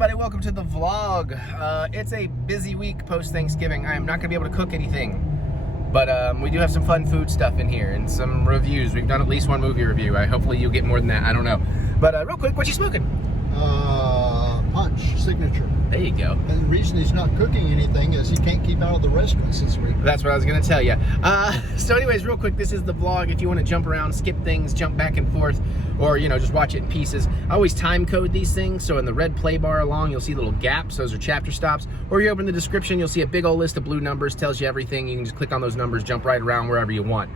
everybody, welcome to the vlog. It's a busy week post-Thanksgiving. I am not gonna be able to cook anything, but we do have some fun food stuff in here and some reviews. We've done at least one movie review. Hopefully you'll get more than that, I don't know. But real quick, what you smoking? Punch Signature. There you go. And the reason he's not cooking anything is he can't keep out of the restaurants this week. That's what I was gonna tell you. So anyways, real quick, this is the vlog. If you want to jump around, skip things, jump back and forth, or just watch it in pieces. I always time code these things, so in the red play bar along, you'll see little gaps. Those are chapter stops. Or you open the description, you'll see a big old list of blue numbers, tells you everything. You can just click on those numbers, jump right around wherever you want.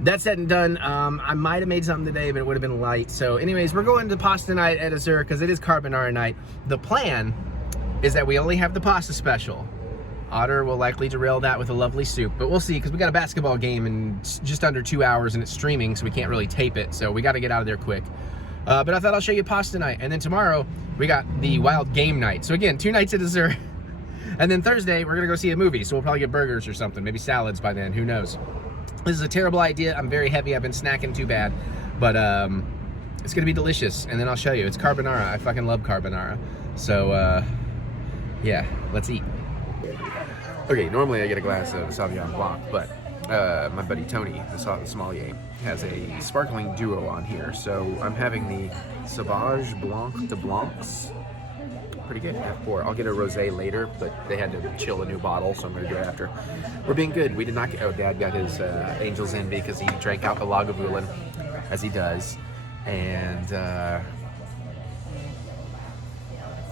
That said and done, I might have made something today, but it would have been light. So anyways, we're going to pasta night at Azur because it is Carbonara night. The plan is that we only have the pasta special. Otter will likely derail that with a lovely soup, but we'll see, because we got a basketball game in just under 2 hours and it's streaming, so we can't really tape it, so we got to get out of there quick. But I thought I'll show you pasta night, and then tomorrow we got the wild game night. So again, 2 nights at Azur, and then Thursday we're gonna go see a movie, so we'll probably get burgers or something, maybe salads by then, who knows. This is a terrible idea. I'm very heavy. I've been snacking too bad, but it's gonna be delicious, and then I'll show you. It's carbonara. I fucking love carbonara. So yeah, let's eat. Okay, normally I get a glass of Sauvignon Blanc, but my buddy Tony, the sommelier, has a sparkling duo on here. So I'm having the Sauvage Blanc de Blancs. Pretty good, F4. I'll get a rosé later, but they had to chill a new bottle, so I'm gonna do it after. We're being good. We did not get, oh, Dad got his Angel's Envy because he drank out the Lagavulin, as he does. And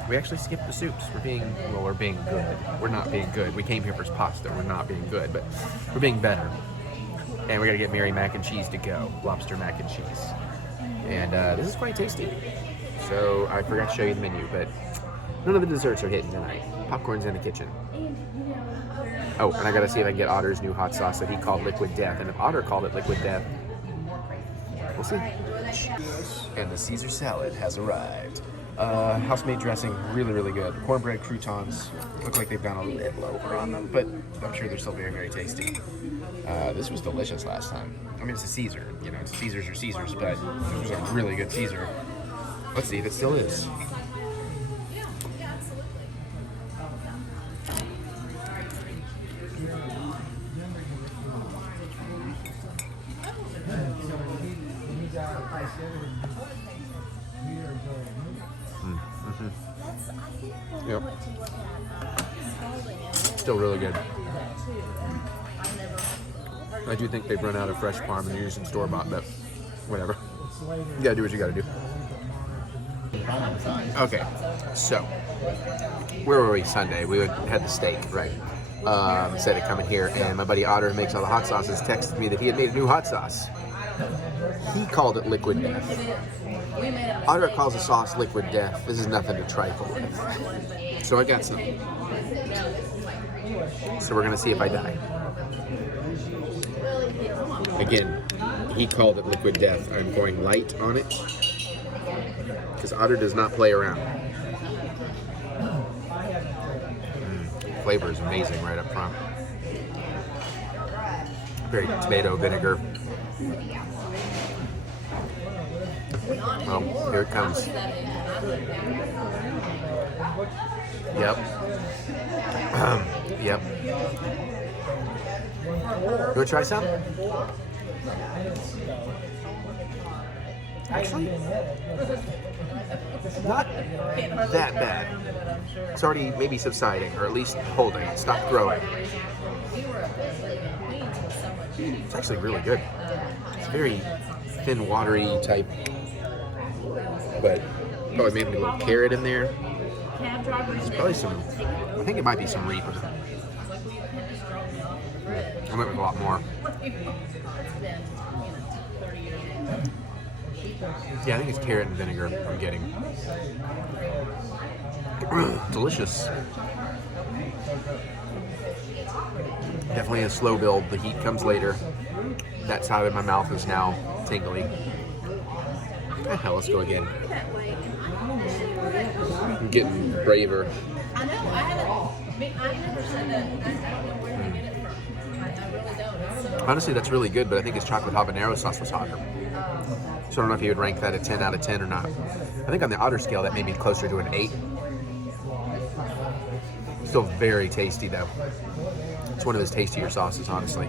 we actually skipped the soups. We're being good. We're not being good. We came here for pasta. We're not being good, but we're being better. And we're gonna get Mary mac and cheese to go. Lobster mac and cheese. And this is quite tasty. So I forgot to show you the menu, but none of the desserts are hitting tonight. Popcorn's in the kitchen. Oh, and I gotta see if I can get Otter's new hot sauce that he called Liquid Death. And if Otter called it Liquid Death, we'll see. And the Caesar salad has arrived. House-made dressing, really, really good. Cornbread croutons look like they've gone a little over on them, but I'm sure they're still very, very tasty. This was delicious last time. I mean, it's a Caesar, Caesars are Caesars, but this was a really good Caesar. Let's see if it still is. Yep. Still really good. I do think they've run out of fresh parm and using store-bought, but whatever. You gotta do what you gotta do. Okay, so where were we Sunday? We had the steak, right? Instead of coming here, and my buddy Otter, who makes all the hot sauces, texted me that he had made a new hot sauce. He called it Liquid Death. Otter calls the sauce Liquid Death. This is nothing to trifle with. So I got some. So we're gonna see if I die. Again, he called it Liquid Death. I'm going light on it because Otter does not play around. Flavor is amazing right up front. Very tomato vinegar. Oh, here it comes. Yep. Yep. You want to try some? Actually, not that bad. It's already maybe subsiding, or at least holding. It stopped growing. It's actually really good. It's very thin, watery type, but probably maybe a little carrot in there. There's probably some, I think it might be some Reaper. I went with a lot more. Yeah, I think it's carrot and vinegar I'm getting. Delicious. Definitely a slow build. The heat comes later. That side of my mouth is now tingly. Hell, let's go again. I'm getting braver. I know, I never said that. I don't know where to get it from. I really don't. Honestly, that's really good, but I think his chocolate habanero sauce was hotter. So I don't know if you would rank that a 10 out of 10 or not. I think on the Otter scale, that may be closer to an 8. Still very tasty though. It's one of those tastier sauces, honestly.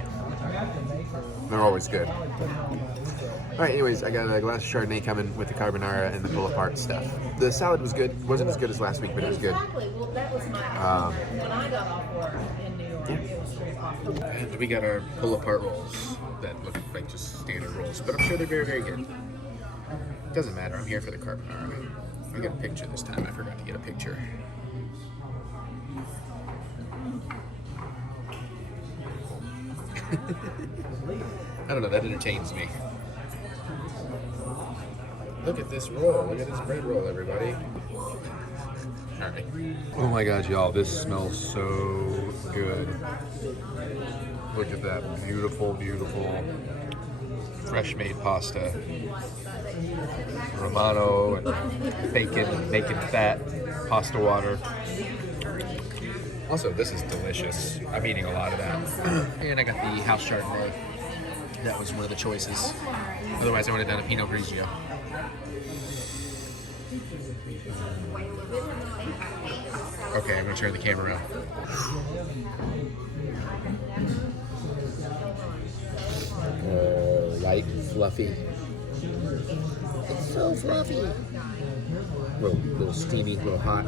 They're always good. All right, anyways, I got a glass of Chardonnay coming with the carbonara and the pull-apart stuff. The salad was good. It wasn't as good as last week, but it was good. Exactly. Well, that was my when I got off work in New York. It was very popular. And we got our pull-apart rolls that look like just standard rolls, but I'm sure they're very, very good. Doesn't matter. I'm here for the carbonara. I got a picture this time. I forgot to get a picture. I don't know. That entertains me. Look at this roll. Look at this bread roll, everybody. All right. Oh my gosh, y'all. This smells so good. Look at that beautiful, beautiful fresh made pasta. Romano and bacon fat, pasta water. Also, this is delicious. I'm eating a lot of that. And I got the house Chardonnay. That was one of the choices. Otherwise, I would have done a Pinot Grigio. Okay, I'm gonna turn the camera around. Light, fluffy. It's so fluffy. Little steamy, little hot.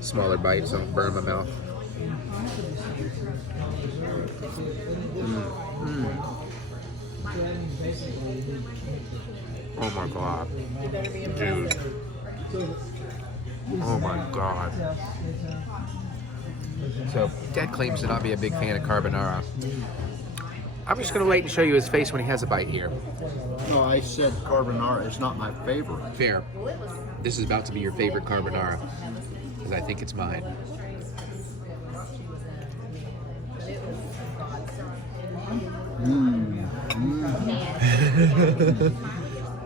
Smaller bites, don't burn my mouth. Oh my god. Dude. Oh my god. So, Dad claims to not be a big fan of carbonara. I'm just going to wait and show you his face when he has a bite here. No, I said carbonara is not my favorite. Fair. This is about to be your favorite carbonara, because I think it's mine.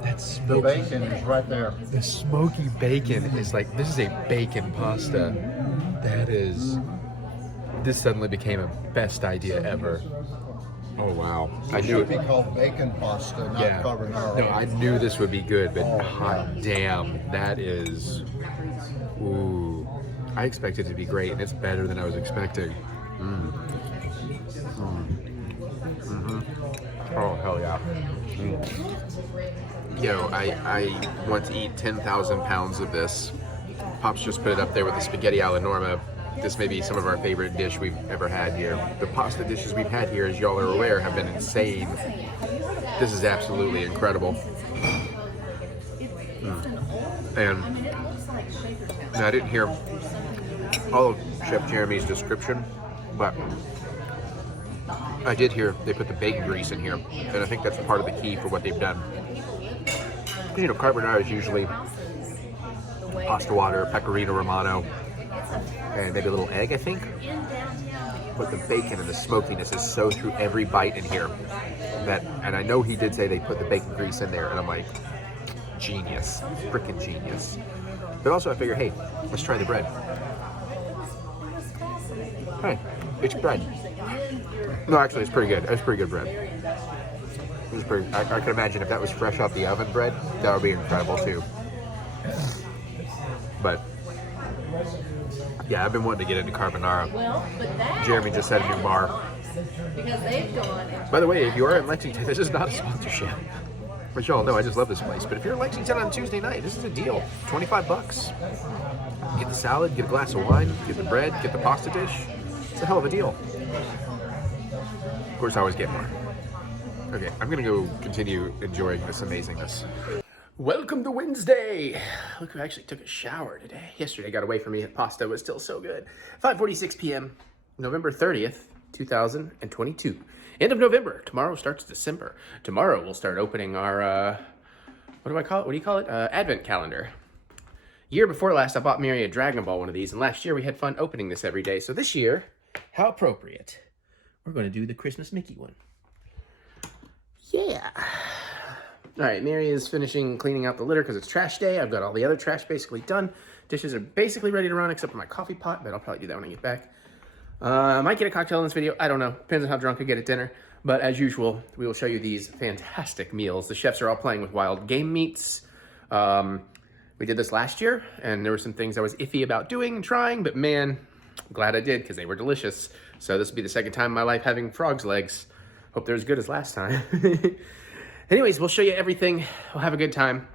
That's The bacon is right there. The smoky bacon is like, this is a bacon pasta. That is, this suddenly became a best idea ever. Oh wow. I knew It should be called bacon pasta, not carbonara. No, I knew this would be good, but hot damn, that is, ooh. I expected it to be great, and it's better than I was expecting. Oh, hell yeah. Yo, I want to eat 10,000 pounds of this. Pop's just put it up there with the spaghetti alla norma. This may be some of our favorite dish we've ever had here. The pasta dishes we've had here, as y'all are aware, have been insane. This is absolutely incredible. And I didn't hear all of Chef Jeremy's description, but I did hear they put the bacon grease in here, and I think that's part of the key for what they've done. You know, carbonara is usually pasta water, pecorino romano, and maybe a little egg, I think. But the bacon and the smokiness is so through every bite in here that, and I know he did say they put the bacon grease in there, and I'm like, genius, freaking genius. But also I figure, hey, let's try the bread. Hey, it's bread. No, actually, it's pretty good. It's pretty good bread. It was pretty, I can imagine if that was fresh off the oven bread, that would be incredible too. But yeah, I've been wanting to get into carbonara. Well, but that, Jeremy just had a new bar. because they've gone. By the way, if you are in Lexington, this is not a sponsorship. But y'all know I just love this place. But if you're in Lexington on Tuesday night, this is a deal. 25 bucks. Get the salad, get a glass of wine, get the bread, get the pasta dish. It's a hell of a deal. Of course, I always get more. Okay, I'm gonna go continue enjoying this amazingness. Welcome to Wednesday. Look who actually took a shower today. Yesterday got away from me. Pasta was still so good. 5:46 p.m. November 30th, 2022. End of November. Tomorrow starts December. Tomorrow we'll start opening our, what do I call it? What do you call it? Advent calendar. Year before last, I bought Mary a Dragon Ball one of these, and last year we had fun opening this every day. So this year, how appropriate. We're going to do the Christmas Mickey one. Yeah. All right, Mary is finishing cleaning out the litter because it's trash day. I've got all the other trash basically done. Dishes are basically ready to run except for my coffee pot, but I'll probably do that when I get back. I might get a cocktail in this video. I don't know. Depends on how drunk I get at dinner. But as usual, we will show you these fantastic meals. The chefs are all playing with wild game meats. We did this last year, and there were some things I was iffy about doing and trying, but man, I'm glad I did because they were delicious. So this will be the second time in my life having frog's legs. Hope they're as good as last time. Anyways, we'll show you everything. We'll have a good time.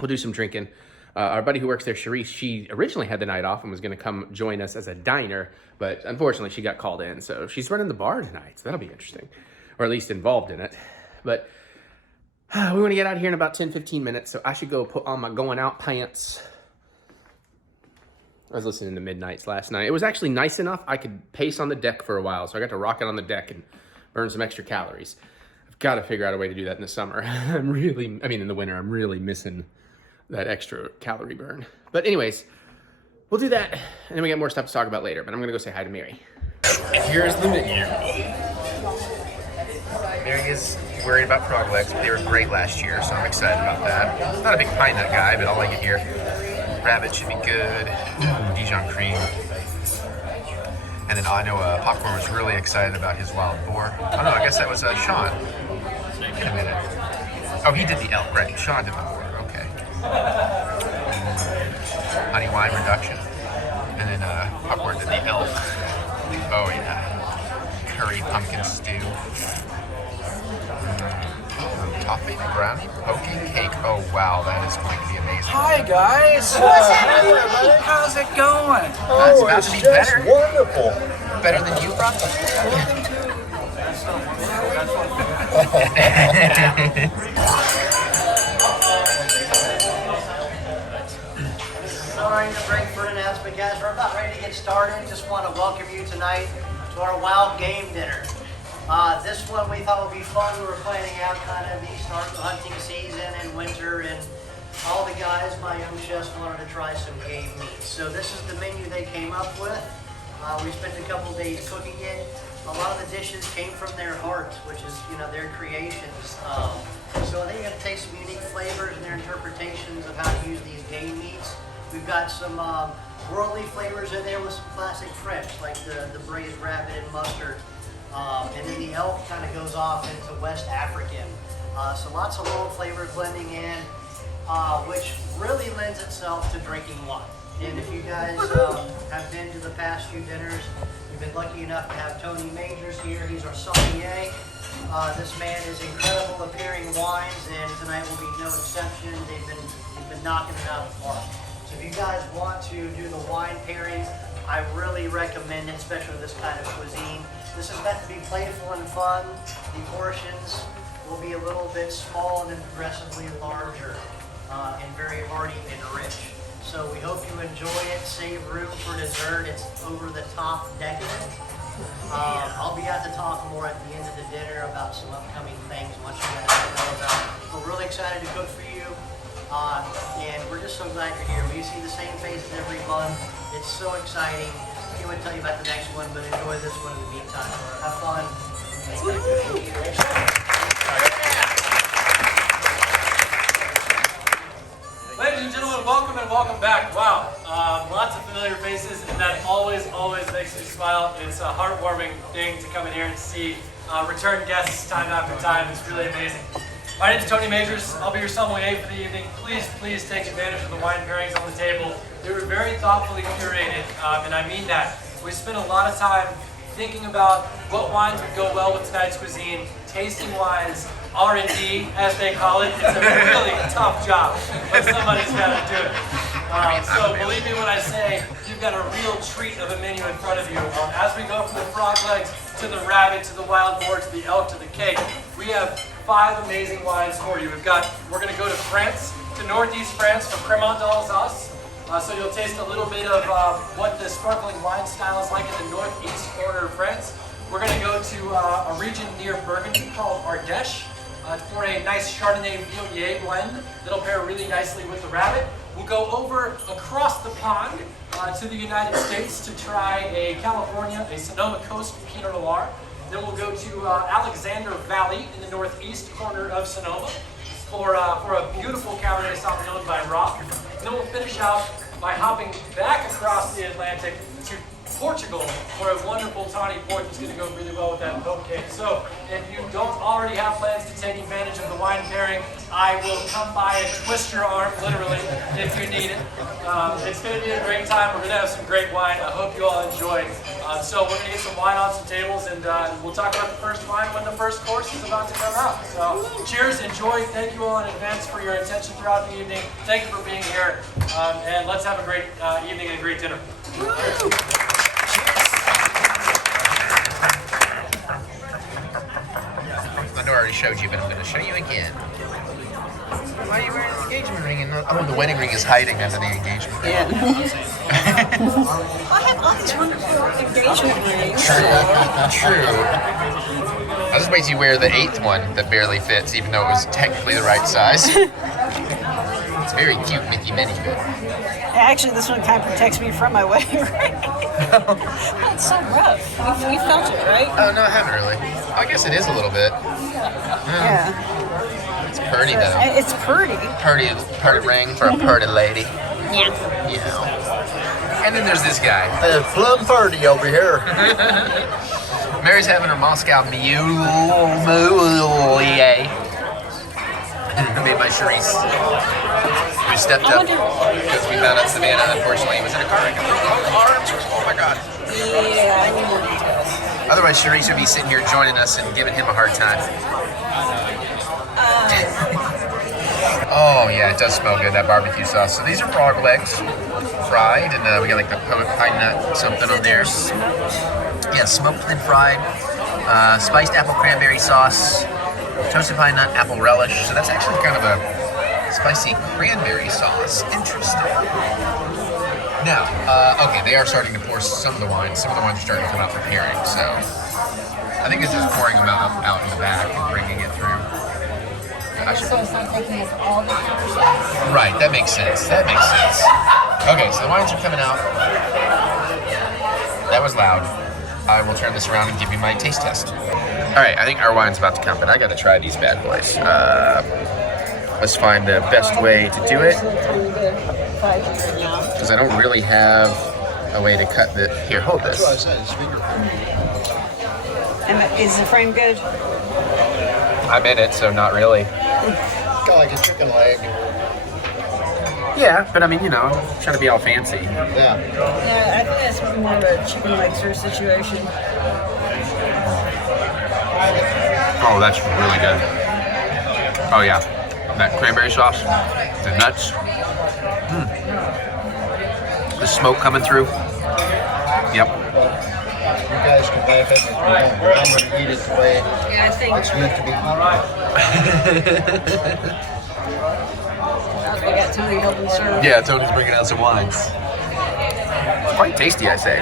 We'll do some drinking. Our buddy who works there, Sharice, she originally had the night off and was going to come join us as a diner, but unfortunately she got called in. So she's running the bar tonight, so that'll be interesting, or at least involved in it. But we want to get out of here in about 10-15 minutes, so I should go put on my going out pants. I was listening to Midnights last night. It was actually nice enough I could pace on the deck for a while, so I got to rock it on the deck and burn some extra calories. I've got to figure out a way to do that in the summer. In the winter, I'm really missing that extra calorie burn. But anyways, we'll do that, and then we got more stuff to talk about later, but I'm gonna go say hi to Mary. Here's the menu. Mary is worried about frog legs, but they were great last year, so I'm excited about that. Not a big pine nut guy, but I'll like it here. Rabbit should be good. Ooh, Dijon cream. And then I know Popcorn was really excited about his wild boar. Oh no, I guess that was Sean. Wait a minute. Oh, he did the elk, right? Sean did the boar. Honey wine reduction, and then Popcorn did the elk. Oh yeah, curry pumpkin stew, toffee brownie poke cake. Oh wow, that is going to be amazing. Hi guys. How's it going? Oh, about it's to be just better. wonderful. Better than you, bro? Sorry to break for an announcement, guys. We're about ready to get started. Just want to welcome you tonight to our wild game dinner. This one we thought would be fun. We were planning out kind of the start of the hunting season and winter, and all the guys, my young chefs, wanted to try some game meat. So this is the menu they came up with. We spent a couple days cooking it. A lot of the dishes came from their hearts, which is, their creations. So I think you're going to taste some unique flavors and their interpretations of how to use these game meats. We've got some worldly flavors in there with some classic French, like the braised rabbit and mustard. And then the elk kind of goes off into West African. So lots of world flavors blending in, which really lends itself to drinking wine. And if you guys have been to the past few dinners, we've been lucky enough to have Tony Majors here. He's our sommelier. This man is incredible at pairing wines, and tonight will be no exception. They've been knocking it out of the park. So if you guys want to do the wine pairing, I really recommend it, especially this kind of cuisine. This is meant to be playful and fun. The portions will be a little bit small and then progressively larger, and very hearty and rich. So we hope you enjoy it. Save room for dessert. It's over the top decadent. I'll be out to talk more at the end of the dinner about some upcoming things, what you guys know about. We're really excited to cook for you, and we're just so glad you're here. We see the same faces every month. It's so exciting. Can't wait to tell you about the next one, but enjoy this one in the meantime. Have fun. Ladies and gentlemen, welcome and welcome back. Wow, lots of familiar faces, and that always makes me smile. It's a heartwarming thing to come in here and see return guests time after time. It's really amazing. My name is Tony Majors. I'll be your sommelier for the evening. Please take advantage of the wine pairings on the table. They were very thoughtfully curated, and I mean that. We spent a lot of time thinking about what wines would go well with tonight's cuisine, tasting wines, R&D, as they call it. It's a really tough job, but somebody's got to do it. So believe me when I say you've got a real treat of a menu in front of you. As we go from the frog legs to the rabbit to the wild boar to the elk to the cake, we have 5 amazing wines for you. We're going to go to France, to northeast France for Cremant d'Alsace. So you'll taste a little bit of what the sparkling wine style is like in the northeast corner of France. We're going to go to a region near Burgundy called Ardèche for a nice Chardonnay Viognier blend that'll pair really nicely with the rabbit. We'll go over across the pond to the United States to try a California, a Sonoma Coast Pinot Noir. Then we'll go to Alexander Valley in the northeast corner of Sonoma for a beautiful Cabernet Sauvignon by Rock. And then we'll finish out by hopping back across the Atlantic to Portugal for a wonderful tawny port that's going to go really well with that poke cake. So if you don't already have plans to take advantage of the wine pairing, I will come by and twist your arm, literally, if you need it. It's going to be a great time. We're going to have some great wine. I hope you all enjoy. So we're going to get some wine on some tables, and we'll talk about the first wine when the first course is about to come out. So cheers, enjoy. Thank you all in advance for your attention throughout the evening. Thank you for being here, and let's have a great evening and a great dinner. I know I already showed you, but I'm going to show you again. Why are you wearing the engagement ring? And oh, the wedding ring is hiding under the engagement ring. Yeah. I have all these wonderful engagement rings. True. I'll just wait till you wear the 8th one that barely fits, even though it was technically the right size. It's very cute, Mickey Minnie, but... Actually, this one kind of protects me from my wedding ring. It's so rough. You felt it, right? Oh, no, I haven't really. I guess it is a little bit. Yeah. It's pretty, though. It's pretty. Pretty ring for a pretty lady. Yeah. You know. And then there's this guy. Plum party over here. Mary's having her Moscow Mule. Made by Charisse. We stepped up because we found out Savannah, unfortunately, was in a car wreck. Oh my God. Yeah, I need more details. Otherwise, Charisse would be sitting here joining us and giving him a hard time. Oh yeah, it does smell good, that barbecue sauce. So these are frog legs, fried, and we got like the pine nut something on there. Yeah, smoked and fried. Spiced apple cranberry sauce, toasted pine nut, apple relish. So that's actually kind of a spicy cranberry sauce. Interesting. Now, okay, they are starting to pour some of the wines. Some of the wines are starting to come out for pairing. So I think it's just pouring them out in the back and bringing it through. So it's not taking us all the time. Right, that makes sense. That makes sense. Okay, so the wines are coming out. That was loud. I will turn this around and give you my taste test. All right, I think our wine's about to come, but I gotta try these bad boys. Let's find the best way to do it, because I don't really have a way to cut the. Here, hold this. That's what I said, it's finger food. Is the frame good? I'm in it, so not really. Kind of like a chicken leg. Yeah, but I mean, you know, I'm trying to be all fancy. Yeah. Yeah, I think that's more of a chicken leg sort of situation. Oh, that's really good. Oh yeah, that cranberry sauce, the nuts, the smoke coming through. Yep. You guys can laugh at me if you want, but I'm going to eat it the way Yeah, I think it's meant to be eaten. we got Tony helping serve. Yeah, Tony's bringing out some wines. Quite tasty, I say.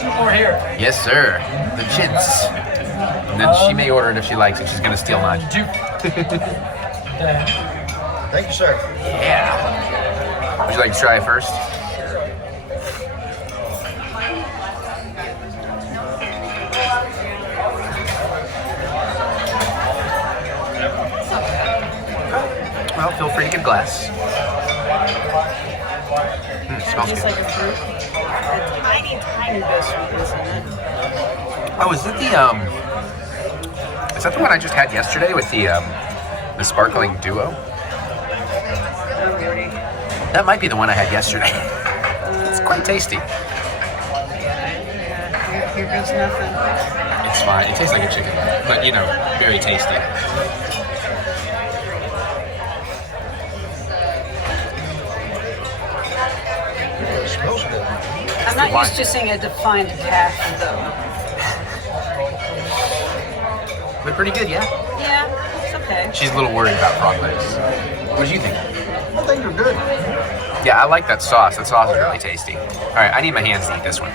2 more here. Yes, sir. The chintz. And then she may order it if she likes it. She's gonna steal mine. Thank you, sir. Yeah. Would you like to try it first? Well, feel free to get a glass. Smells Just good. like a fruit. A tiny, tiny bit of sweetness in it. Oh, is that the one I just had yesterday with the sparkling duo? Oh, really? That might be the one I had yesterday. It's quite tasty. Yeah, here goes nothing. It's fine. It tastes like a chicken, but you know, very tasty. It smells good. I'm not used to seeing a defined calf, though. But pretty good, yeah? Yeah, it's okay. She's a little worried about frog legs. What do you think? I think they're good. Yeah, I like that sauce. That sauce is really tasty. All right, I need my hands to eat this one.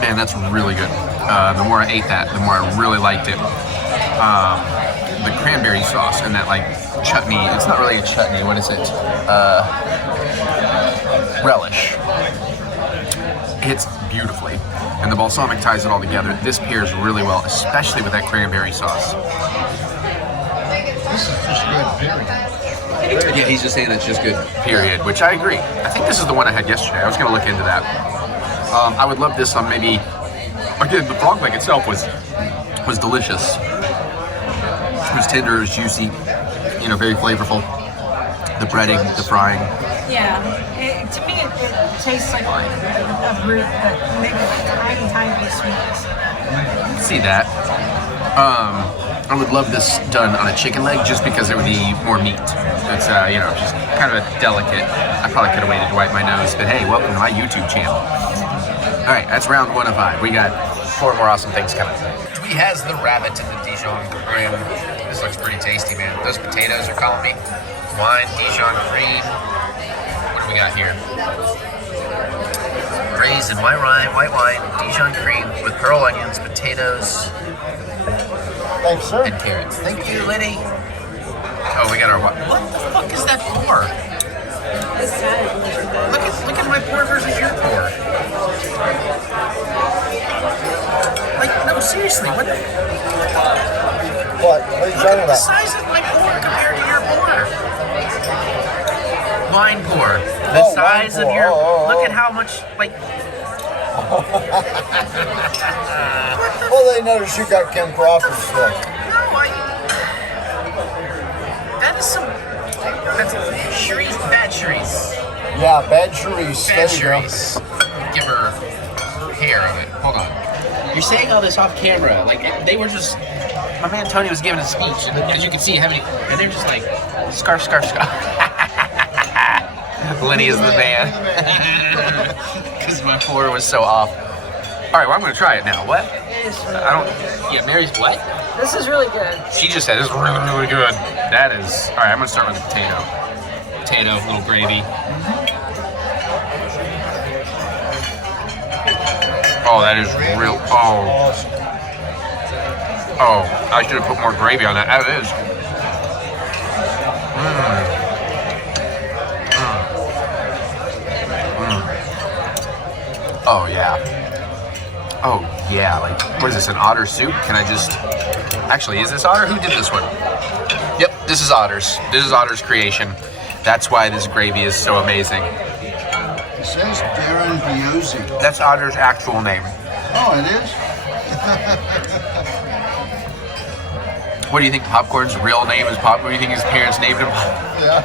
Man, that's really good. The more I ate that, the more I really liked it. The cranberry sauce and that like chutney. It's not really a chutney. What is it? Relish. Hits beautifully. And the balsamic ties it all together. This pairs really well, especially with that cranberry sauce. This is just good, period. Yeah, he's just saying that's just good, period, which I agree. I think this is the one I had yesterday. I was going to look into that. I would love this on maybe. Again, the frog leg itself was delicious. It was tender, it was juicy, you know, very flavorful. The breading, the frying. Yeah, to me it tastes like a root, but maybe tiny sweetness. See that. I would love this done on a chicken leg just because it would be more meat. It's, you know, just kind of a delicate. I probably could have waited to wipe my nose, but hey, welcome to my YouTube channel. All right, that's round 1 of 5. We got 4 more awesome things coming. He has the rabbit and the Dijon cream. This looks pretty tasty, man. Those potatoes are calling me. Wine, Dijon cream. What do we got here? Braised and white wine, Dijon cream with pearl onions, potatoes, Thanks, sir. and carrots. Thank you, Liddy. Oh, we got our what the fuck is that pour? Look at my pour versus your pour. Like, no, seriously, what the? What? What are you Look talking at the about? size of my pour compared to your pour. Wine pour. The Oh, size wine of pour. your. Oh. Look at how much, like. Well, they noticed you got Kim Crawford stuff. No, that is some. That's Cherise, bad Cherise. Yeah, bad Cherise. Bad There you go. Cherise. Give her hair of it. Hold on. You're saying all this off camera. Like, they were just. My man Tony was giving a speech, and as you can see, and they're just like, scarf. Lenny is the man. Because my pour was so off. All right, well, I'm going to try it now. What? I don't. Yeah, Mary's what? This is really good. She just said it's really, really good. That is. All right, I'm going to start with the potato. Potato, little gravy. Oh, that is real. Oh. Oh, I should have put more gravy on that. That is. Oh, yeah. Oh, yeah. Like, what is this, an Otter soup? Can I just... Actually, is this Otter? Who did this one? Yep, this is Otter's. This is Otter's creation. That's why this gravy is so amazing. It says Darren Biozzi. That's Otter's actual name. Oh, it is? What do you think Popcorn's real name is? What do you think his parents named him? Yeah.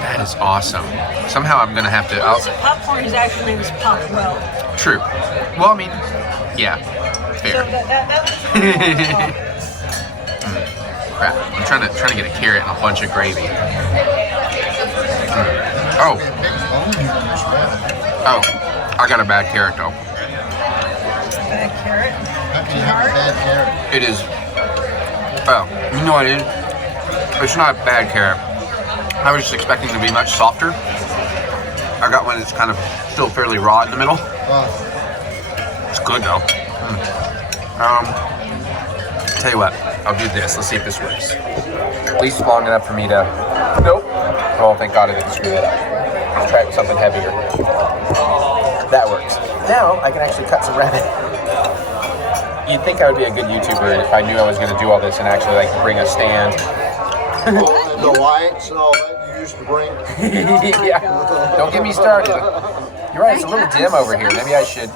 That is awesome. Somehow I'm going to have to... Popcorn, his actual name is Popwell. True. Well, I mean, yeah. Fair. So that Crap. I'm trying to get a carrot and a bunch of gravy. Oh. Oh. I got a bad carrot though. bad carrot. How can you have a bad carrot? It is. Oh, you know what it is? It's not a bad carrot. I was just expecting it to be much softer. I got one that's kind of still fairly raw in the middle. It's good though. Tell you what, I'll do this. Let's see if this works. At least long enough for me to. Nope. Oh, thank God I didn't screw that up. Let's try it with something heavier. That works. Now I can actually cut some rabbit. You'd think I would be a good YouTuber if I knew I was going to do all this and actually like bring a stand. The lights and all that you used to bring. Yeah. Don't get me started. You're right. It's a little dim over here. Maybe I should.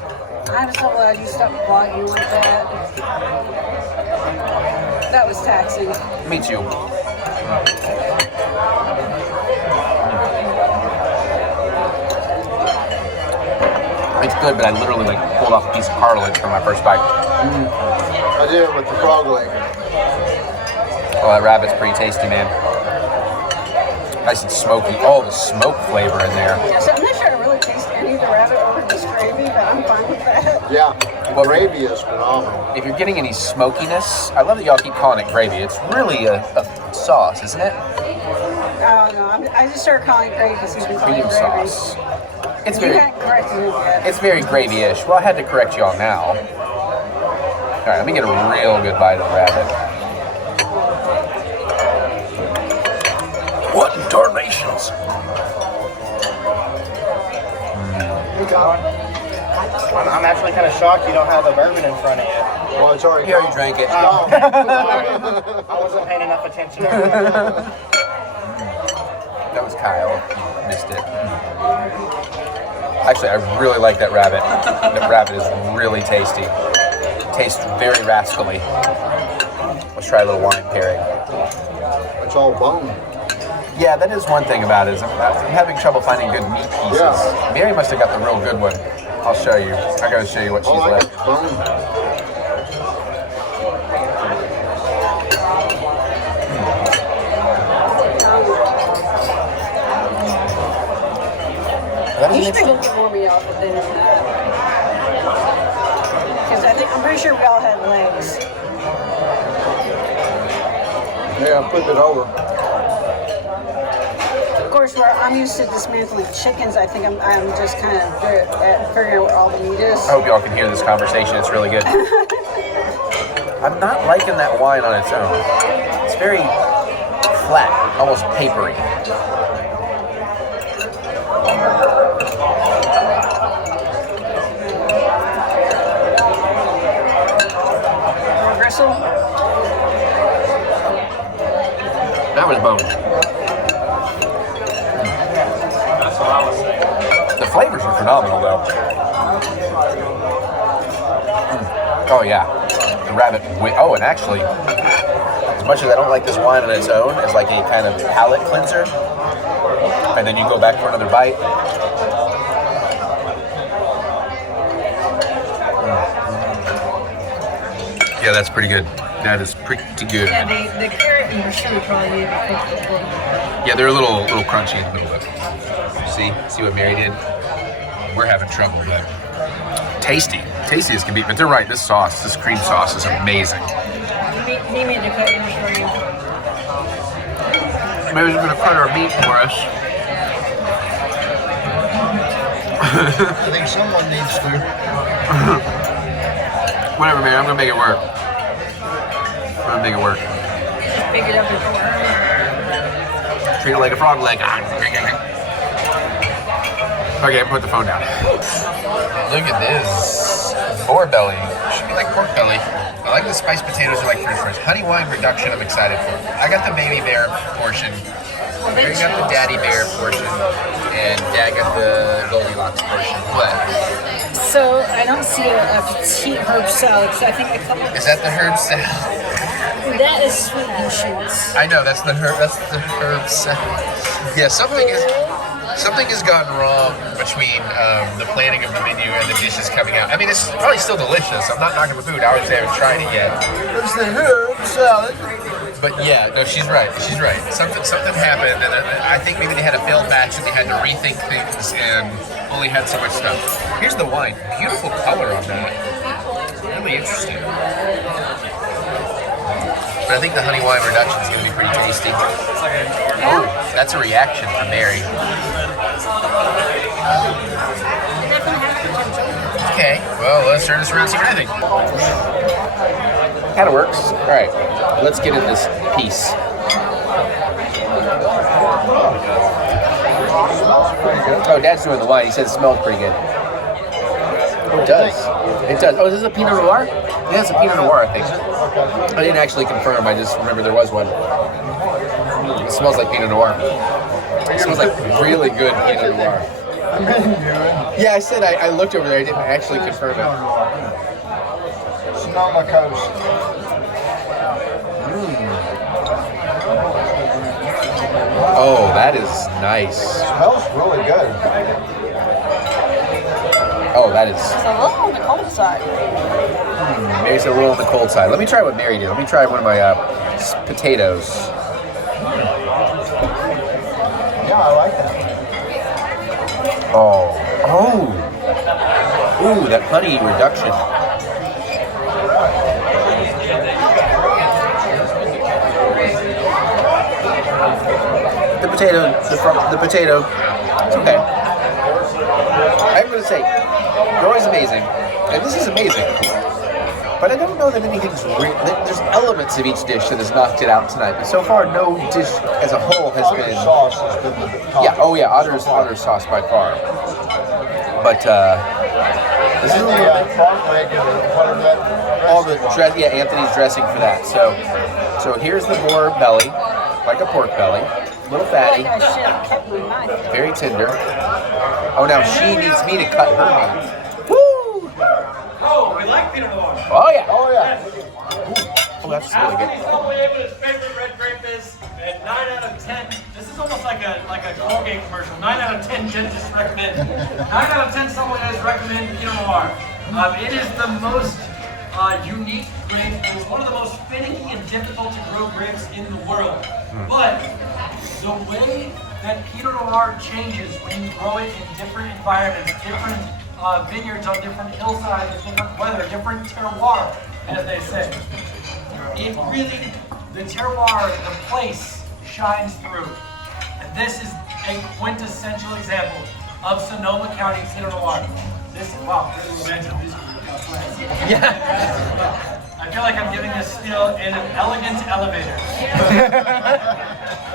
I'm so glad you stopped vlogging like that. That was taxing. Me too. It's good, but I literally like pulled off a piece of cartilage from my first bite. I did it with the frog leg. Oh, that rabbit's pretty tasty, man. Nice and smoky. Oh, the smoke flavor in there. So I'm not sure I really taste any of the rabbit or this gravy, but I'm fine with that. Yeah, the gravy is phenomenal. If you're getting any smokiness, I love that y'all keep calling it gravy. It's really a sauce, isn't it? Oh no, I just started calling it gravy because he's been calling it Cream gravy. sauce. It's You very, hadn't corrected it yet. it's very gravy-ish. Well, I had to correct y'all now. All right, let me get a real good bite of the rabbit. What in tarnations? I'm actually kind of shocked you don't have a bourbon in front of you. Well, it's already He already drank it. I wasn't paying enough attention. That was Kyle. Missed it. Actually, I really like that rabbit. That rabbit is really tasty. Tastes very rascally. Let's try a little wine pairing. It's all bone. Yeah, that is one thing about it. Is I'm having trouble finding good meat pieces. Yeah. Mary must have got the real good one. I'll show you. I gotta show you what she's Oh, I left. got bone. That is You should interesting. go get more meat off of this. Because I'm pretty sure we all had legs. Yeah, flip it over. Of course, where I'm used to dismantling chickens, I think I'm just kind of good at figuring out where all the meat is. I hope y'all can hear this conversation. It's really good. I'm not liking that wine on its own. It's very flat, almost papery. More gristle. That was bone. That's what I was saying. The flavors are phenomenal, though. Oh yeah, the rabbit. Oh, and actually, as much as I don't like this wine on its own, as like a kind of palate cleanser, and then you go back for another bite. Yeah, that's pretty good. That is pretty good. Yeah, the carrot and chili probably need to be cooked a little more. Yeah, they're a little crunchy in the middle of it. See what Mary did? We're having trouble with it. Tasty as can be, but they're right. This cream sauce is amazing. He made the cut for you. Mary's gonna cut our meat for us. I think someone needs to. Whatever, Mary. I'm gonna make it work. Pick it up and Treat it like a frog leg. Okay, put the phone down. Look at this. Boar Belly. Should be like pork belly. I like the spiced potatoes are like french fries. Honey wine reduction I'm excited for. I got the baby bear portion. Mary got the daddy bear portion. And Dad got the Goldilocks portion. What? So I don't see a petite herb salad because I think a couple. Is that the herb salad? That is sweet and shoots. I know, that's the herb salad. Yeah, something has gone wrong between the planning of the menu and the dishes coming out. I mean, it's probably still delicious. I'm not knocking the food. I would say I haven't tried it yet. It's the herb salad. But yeah, no, she's right. Something happened, and I think maybe they had a failed batch and they had to rethink things and only had so much stuff. Here's the wine. Beautiful color on that. Really interesting. But I think the honey wine reduction is going to be pretty tasty. Oh, that's a reaction from Mary. Okay, well, let's turn this around and see what I think. Kind of works. All right, let's get in this piece. Oh, Dad's doing the wine. He said it smelled pretty good. Oh, it does. It does. Oh, is this a Pinot Noir? Yeah, it's a Pinot Noir, I think. I didn't actually confirm. I just remember there was one. It smells like Pinot Noir. It smells like really good Pinot Noir. Yeah, I said I looked over there. I didn't actually confirm it. Sonoma Coast. Oh, that is nice. Smells really good. Oh, that is. It's a little on the cold side. Maybe it's a little on the cold side. Let me try what Mary did. Let me try one of my potatoes. Yeah, I like that. Oh. Ooh, that honey reduction. The potato, it's okay. I'm going to say, you're always amazing, and this is amazing. But I don't know that anything's there's elements of each dish that has knocked it out tonight. But so far, no dish as a whole has Otter's been. sauce has been the top. Yeah. Oh yeah. Otter's sauce by far. But this is a little bit. Frog leg and whatever that All the dress. Yeah, Anthony's dressing for that. So here's the boar belly, like a pork belly, a little fatty, I should have kept my knife. very tender. Oh, now she needs me to cut her meat. Woo! Oh, we like Pinot Noir. Oh, yeah. Oh, yeah. Oh, that's really good. Asking sommelier what his favorite red grape is, and 9 out of 10. This is almost like a Colgate commercial. 9 out of 10 dentists recommend. 9 out of 10 sommeliers recommend Pinot Noir. It is the most unique grape. It's one of the most finicky and difficult to grow grapes in the world. But the way that Pinot Noir changes when you grow it in different environments, different vineyards on different hillsides, different weather, different terroir, as they say. It really, the terroir, the place, shines through. And this is a quintessential example of Sonoma County Pinot Noir. This is, wow, really romantic music. Yeah. I feel like I'm giving this spiel in an elegant elevator.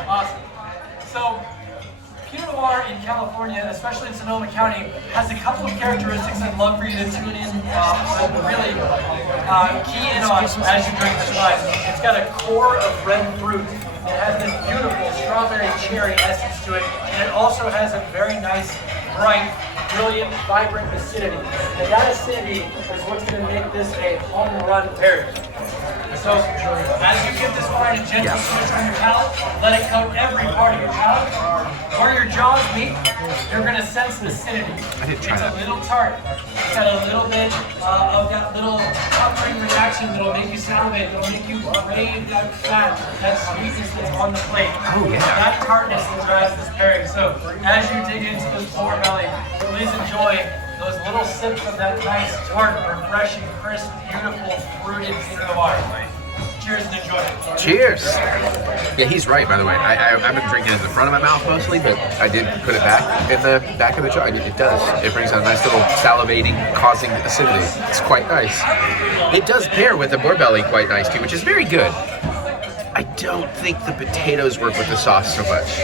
Awesome. So, Pinot Noir in California, especially in Sonoma County, has a couple of characteristics I'd love for you to tune in, really key in on as you drink this wine. It's got a core of red fruit. It has this beautiful strawberry cherry essence to it, and it also has a very nice, bright, brilliant, vibrant acidity. And that acidity is what's going to make this a home run pairing. So, as you give this wine a gentle switch on your palate, let it coat every part of your palate. Where your jaws meet, you're going to sense the acidity. It's a little tart. It's got a little bit of that little puckering reaction that'll make you salivate, that'll make you crave that fat, that sweetness that's on the plate. Oh, yeah. That tartness that drives this pairing. So, as you dig into this Boar Belly, please enjoy those little sips of that nice, tart, refreshing, crisp, beautiful, fruited Pinot Noir. Cheers and enjoy it. Cheers. Yeah, he's right, by the way. I've been drinking it in the front of my mouth mostly, but I did put it back in the back of the jar. It does. It brings out a nice little salivating, causing acidity. It's quite nice. It does pair with the Boar Belly quite nice, too, which is very good. I don't think the potatoes work with the sauce so much.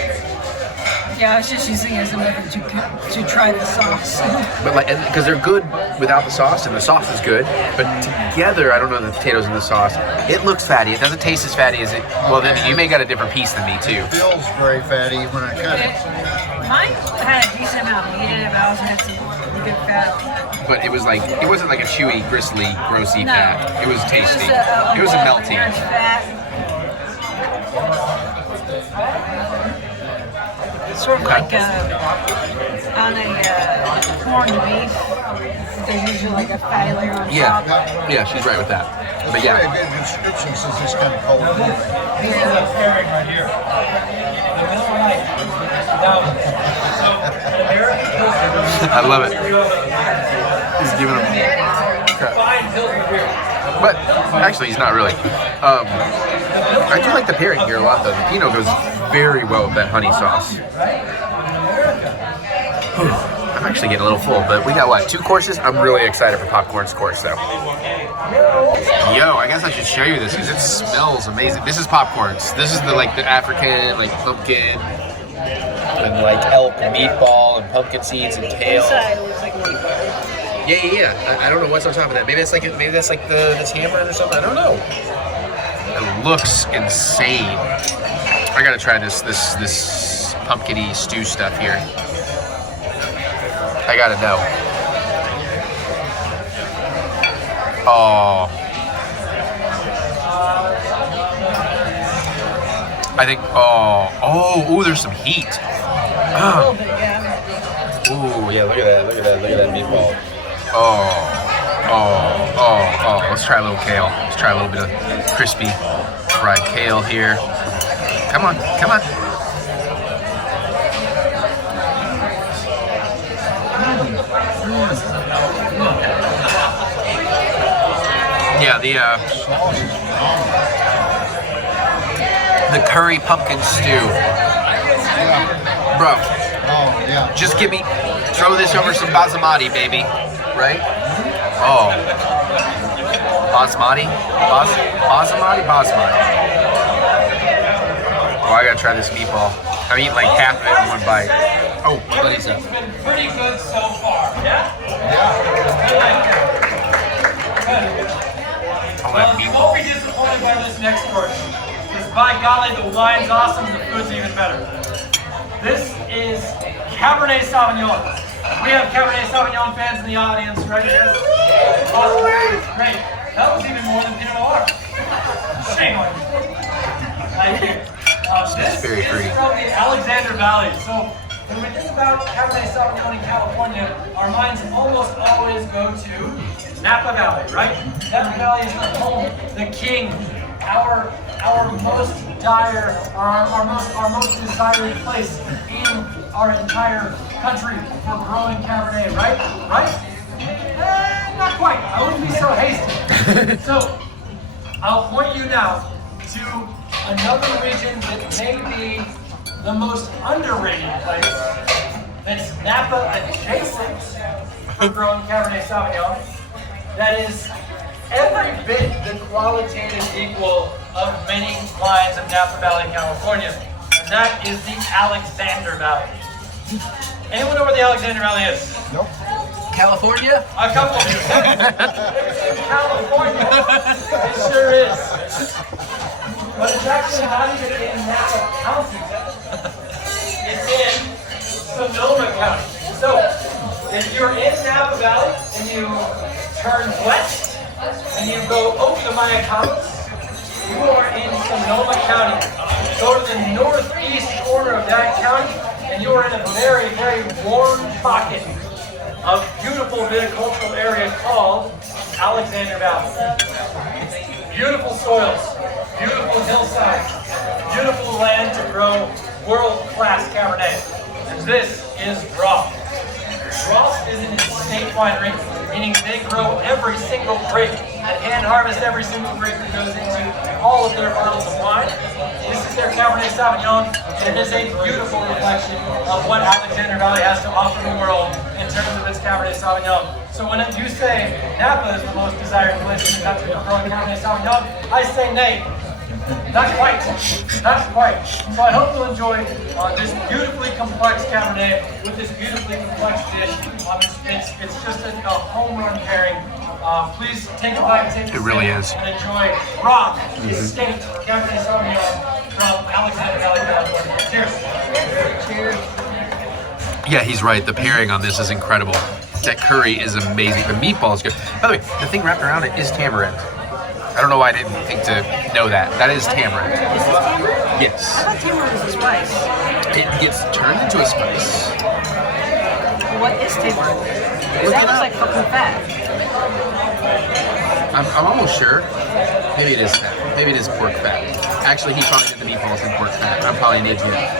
Yeah, I was just using it as a method to try the sauce. But like, because they're good without the sauce, and the sauce is good, but together, I don't know the potatoes and the sauce. It looks fatty. It doesn't taste as fatty as it. Well, then you may got a different piece than me too. It feels very fatty when I cut it. Mine had a decent amount of meat in it, but I also had some good fat on it. But it was like, it wasn't like a chewy, gristly, grossy No. fat. It was tasty. It was a melty. fat. Sort of like on a corned beef, there's usually like a fatty layer on top. Yeah, she's right with that. But Very yeah, good description since it's kind of cold anyway. This is a pairing right here. The middle right. Now, so an American I love it. He's giving him crap. fine Pilsner beer. But actually, he's not really. I do like the pairing here a lot, though. The Pinot goes very well with that honey sauce. I'm actually getting a little full, but we got what, 2 courses? I'm really excited for Popcorn's course, though. Yo, I guess I should show you this because it smells amazing. This is Popcorn's. This is the African pumpkin and elk meatball and pumpkin seeds and kale. Inside it looks like meatball. Yeah. I don't know what's on top of that. Maybe that's like the tamarind or something. I don't know. It looks insane. I gotta try this pumpkin-y stew stuff here. I gotta know. Oh. I think, ooh, there's some heat. A little bit, yeah. Ooh, yeah, look at that meatball. Let's try a little kale. Let's try a little bit of crispy fried kale here. Come on. Yeah, the curry pumpkin stew. Bro, Oh, yeah. just throw this over some basmati, baby. Right? Oh. Basmati? Basmati? Oh, I gotta try this meatball. I'm eating like half of it in one bite. Oh, my buddy's up. It's been pretty good so far. Yeah? Oh, that Well, you won't meatball. be disappointed by this next course. Because by golly, the wine's awesome, the food's even better. This is Cabernet Sauvignon. We have Cabernet Sauvignon fans in the audience, right? Yes? Awesome. Great. That was even more than Pinot Noir. Shame on you. Thank you. This very is pretty. from the Alexander Valley. So when we think about Cabernet Sauvignon in California, our minds almost always go to Napa Valley, right? Napa Valley is the home, the king, our most dire, our most desired place in our entire country for growing Cabernet, right? Right? Not quite. I wouldn't be so hasty. So I'll point you now to another region that may be the most underrated place that's Napa adjacent for growing Cabernet Sauvignon. That is every bit the qualitative equal of many wines of Napa Valley, California. And that is the Alexander Valley. Anyone know where the Alexander Valley is? Nope. California? A couple of you. It's in California. It sure is. But it's actually not even in Napa County. It's in Sonoma County. So, if you're in Napa Valley and you turn west and you go over the Mayacamas, you are in Sonoma County. Go to the northeast corner of that county and you are in a very, very warm pocket of beautiful viticultural area called Alexander Valley. Beautiful soils, beautiful hillsides, beautiful land to grow world-class Cabernet. And this is Roth. Roth is an estate winery, meaning they grow every single grape and hand harvest every single grape that goes into all of their bottles of wine. This is their Cabernet Sauvignon, and it is a beautiful reflection of what Alexander Valley has to offer the world in terms of its Cabernet Sauvignon. So when you say Napa is the most desired place in the country for growing Cabernet Sauvignon, I say nay. Not quite. Not quite. So I hope you'll enjoy this beautifully complex Cabernet with this beautifully complex dish. It's just a home run pairing. Please take a bite, take a It really sip, is. and enjoy Roth Estate Cabernet Sauvignon from Alexander Valley, California. Cheers. Cheers. Yeah, he's right. The pairing on this is incredible. That curry is amazing. The meatball is good. By the way, the thing wrapped around it is tamarind. I don't know why I didn't think to know that. That is tamarind. Is this tamarind? Yes. I thought tamarind was a spice. It gets turned into a spice. What is tamarind? Look That it looks up. like fucking fat. I'm almost sure. Maybe it is fat. Maybe it is pork fat. Actually, he probably did the meatballs in pork fat. I'm probably an idiot.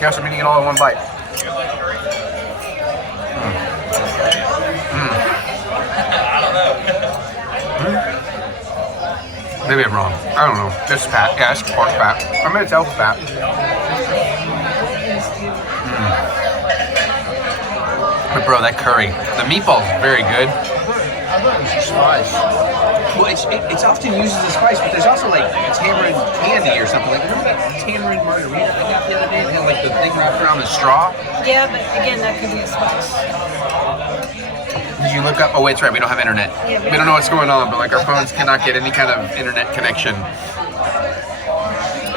Guess I'm eating it all in one bite. Maybe I'm wrong. I don't know. It's fat. Yeah, it's pork fat. I mean, it's elk fat. But bro, that curry, the meatball is very good. I thought it was a spice. Well, it's often used as a spice, but there's also like a tamarind candy or something. Like, remember that tamarind margarita I got the other day? It had like the thing wrapped around the straw. Yeah, but again, that could be a spice. Did you look up? Oh, wait, that's right. We don't have internet. Yeah, We don't know what's going on, but like our phones cannot get any kind of internet connection.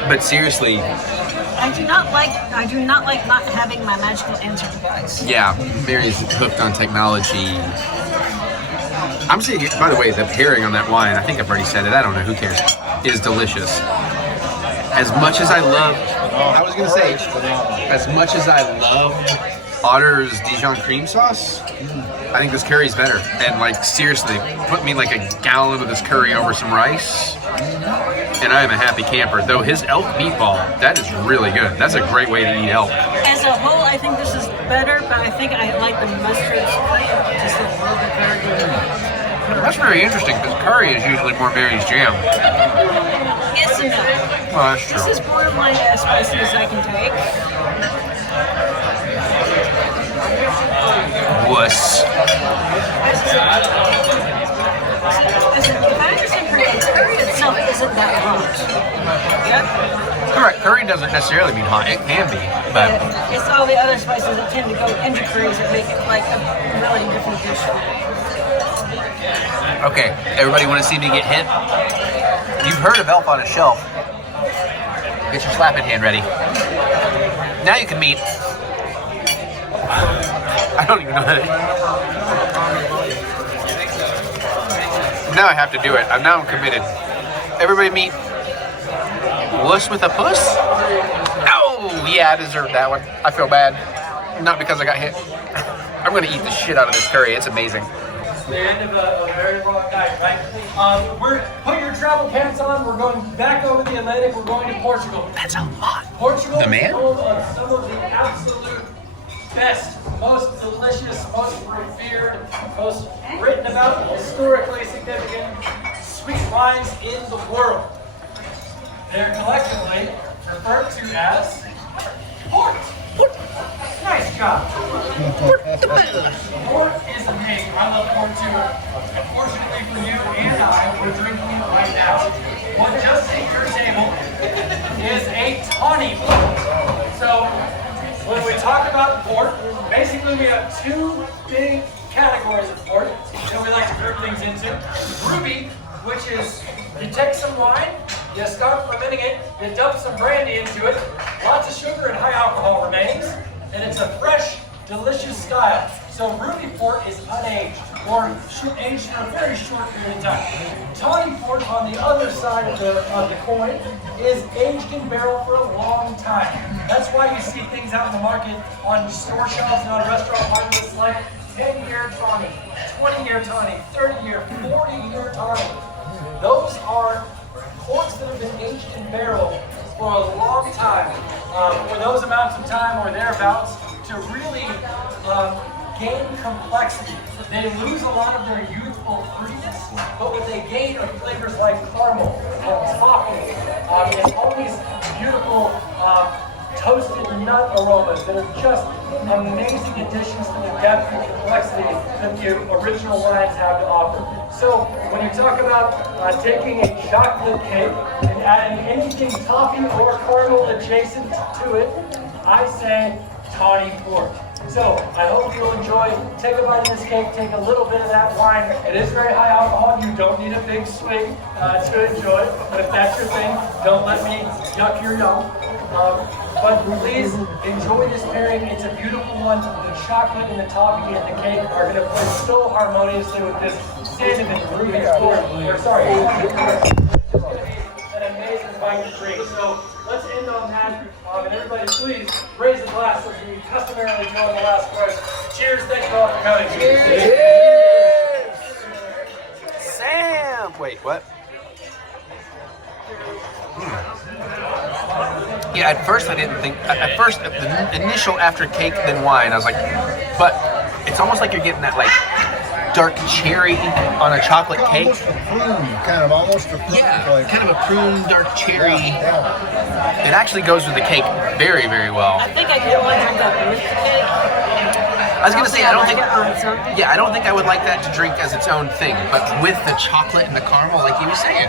But seriously, I do not like not having my magical answer device. yeah, Mary's hooked on technology. I'm saying, by the way, the pairing on that wine, I think I've already said it, I don't know, who cares, is delicious. As much as I love, I was going to say, as much as I love Otter's Dijon cream sauce, I think this curry's better. And like, seriously, put me like a gallon of this curry over some rice, and I am a happy camper. Though his elk meatball, that is really good. That's a great way to eat elk. As a whole, I think this is better, but I think I like the mustards just a little bit better. That's very interesting, because curry is usually more Mary's jam. Yes and no. Well, that's true. This is borderline as spicy as I can take. Wuss. If I understand correctly, curry itself isn't that hot. Yep. Right, curry doesn't necessarily mean hot. It can be, but It's all the other spices that tend to go into curries that make it like a really different dish. okay. Everybody want to see me get hit? You've heard of Elf on a Shelf. Get your slapping hand ready. Now you can meet. I don't even know how to. Now I have to do it. Now I'm committed. Everybody meet Wuss with a Puss? Oh, yeah, I deserved that one. I feel bad. Not because I got hit. I'm going to eat the shit out of this curry. It's amazing. The end of a very long night, right? Put your travel pants on. We're going back over the Atlantic. We're going to Portugal. That's a lot. Portugal The man? is home of some of the absolute best, most delicious, most revered, most written about, historically significant sweet wines in the world. They're collectively referred to as port. Nice job. Port is amazing. I love port too. Unfortunately for you and I, we're drinking it right now. What just hit your table is a tawny port. So when we talk about port, basically we have two big categories of port that we like to group things into. Ruby, which is you take some wine, you start fermenting it, you dump some brandy into it, lots of sugar and high alcohol remains, and it's a fresh, delicious style. So ruby port is unaged, or aged for a very short period of time. Tawny port on the other side of the coin is aged in barrel for a long time. That's why you see things out in the market on store shelves and on restaurant wine lists like 10-year tawny, 20-year tawny, 30-year, 40-year tawny. Those are ports that have been aged in barrel for a long time, for those amounts of time or thereabouts, to really gain complexity. They lose a lot of their youthful fruitiness, but what they gain are flavors like caramel and toffee, and all these beautiful toasted nut aromas that are just amazing additions to the depth and complexity that the original wines have to offer. So when you talk about taking a chocolate cake and adding anything toffee or caramel adjacent to it, I say tawny port. So I hope you'll enjoy. Take a bite of this cake, take a little bit of that wine. It is very high alcohol. You don't need a big swig to enjoy, but if that's your thing, don't let me yuck your yum. But please enjoy this pairing. It's a beautiful one. The chocolate and the toffee and the cake are going to play so harmoniously with this cinnamon ruby port. It's going to be an amazing wine to drink. So let's end on that. And everybody, please raise a glass as we customarily do on the last course. Cheers! Thank you all for coming. Cheers! Sam! Wait, what? Yeah, at first I didn't think. At first, the initial after cake, then wine, I was like, but it's almost like you're getting that like dark cherry on a chocolate cake. Almost a prune, almost a prune flavor. Kind of a prune, dark cherry. Yeah. It actually goes with the cake very, very well. I think I could only drink that with the cake. I was gonna say, I don't think. it on its own. Yeah, I don't think I would like that to drink as its own thing, but with the chocolate and the caramel, like you were saying.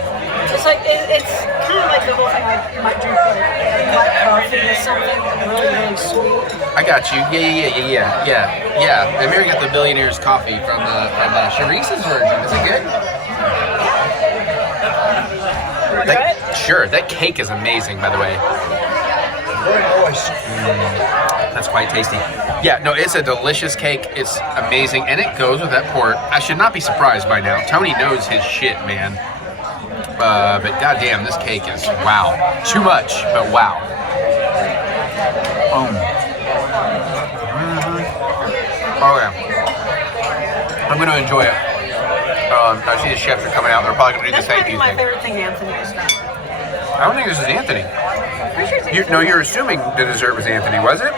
It's like it's kind of like the whole thing. I might drink like coffee or something really, really sweet. I got you. Yeah. And Mary got the Billionaire's coffee from Sharice's version. Is it good? Sure. That cake is amazing, by the way. Very moist. That's quite tasty. Yeah, no, it's a delicious cake. It's amazing, and it goes with that port. I should not be surprised by now. Tony knows his shit, man. But goddamn, this cake is wow. Too much, but wow. Oh yeah. I'm gonna enjoy it. I see the chefs are coming out. They're probably gonna do the That's thank probably you my thing. favorite thing Anthony has done. I don't think this is Anthony. You're assuming the dessert was Anthony, was it?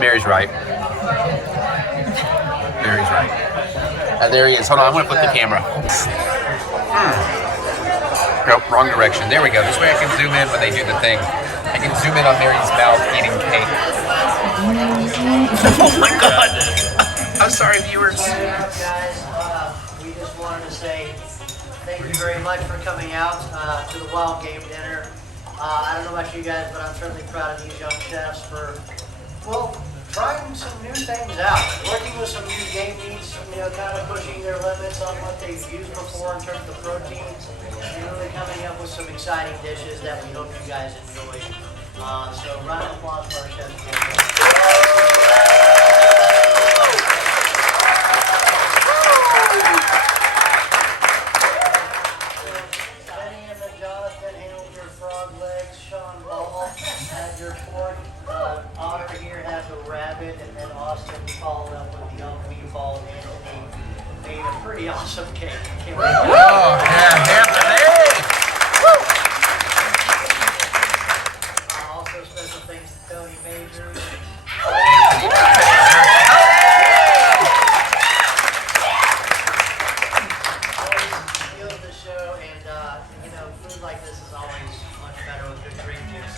Mary's right. Mary's right. There he is. Hold on, I'm gonna flip the camera. Nope, wrong direction. There we go. This way I can zoom in when they do the thing. I can zoom in on Mary's mouth eating cake. Oh my god! I'm sorry, viewers. Guys, we just wanted to say thank you very much for coming out to the Wild Game Dinner. I don't know about you guys, but I'm certainly proud of these young chefs for, well, trying some new things out, working with some new game meats, kind of pushing their limits on what they've used before in terms of proteins, and really coming up with some exciting dishes that we hope you guys enjoy. So round of applause for our chefs. Otter here has a rabbit, and then Austin followed up with the Elk Meatball, and Anthony made a pretty awesome cake. Can't wait. Oh, yeah, Also special thanks to Tony Majors. Always steals the show, and food like this is always much better with good drink juice.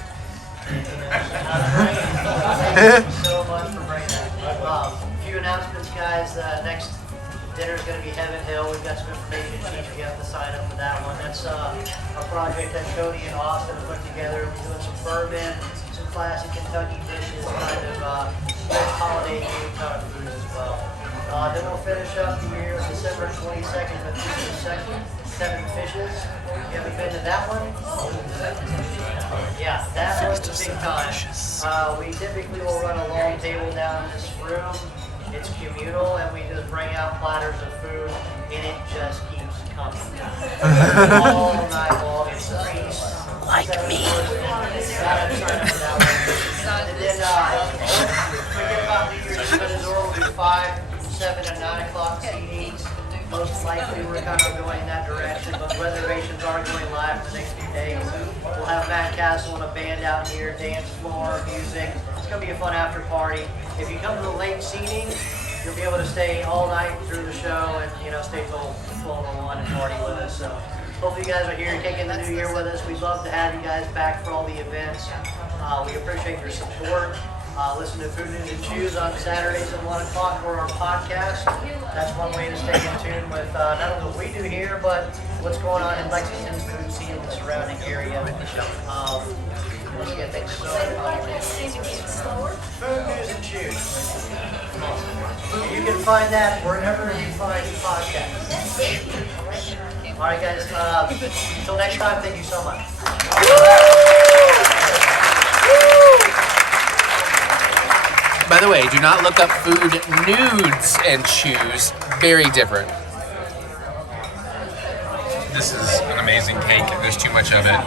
Thank you so much for bringing that. A few announcements, guys. Next dinner is going to be Heaven Hill. We've got some information sheets. You have to sign up for that one. That's a project that Cody and Austin have put together. We're doing some bourbon, some classic Kentucky dishes, kind of good holiday themed kind of foods as well. Then we'll finish up the year December 22nd with Seven Fishes. You haven't been to that one? Yeah, that one's a big time. We typically will run a long table down in this room. It's communal, and we just bring out platters of food, and it just keeps coming. All night long. It's a feast. Like me. Gotta sign up for that one. And then, forget about New Year's Eve. Azur will do 5, 7, and 9 o'clock CDs. Most likely we're kind of going in that direction, but reservations are going live for the next few days. We'll have Matt Castle and a band out here, dance floor, music. It's going to be a fun after party. If you come to the late seating, you'll be able to stay all night through the show and stay till 12:01 and party with us. So hopefully you guys are here taking the new year with us. We'd love to have you guys back for all the events. We appreciate your support. Listen to Food News and Chews on Saturdays at 1 o'clock for our podcast. That's one way to stay in tune with not only what we do here, but what's going on in Lexington's food scene and the surrounding area. Let's get things started. Food News and Chews. You can find that wherever you find podcasts. All right, guys. Until next time, thank you so much. By the way, do not look up Food Nudes and Chews. Very different. This is an amazing cake. There's too much of it.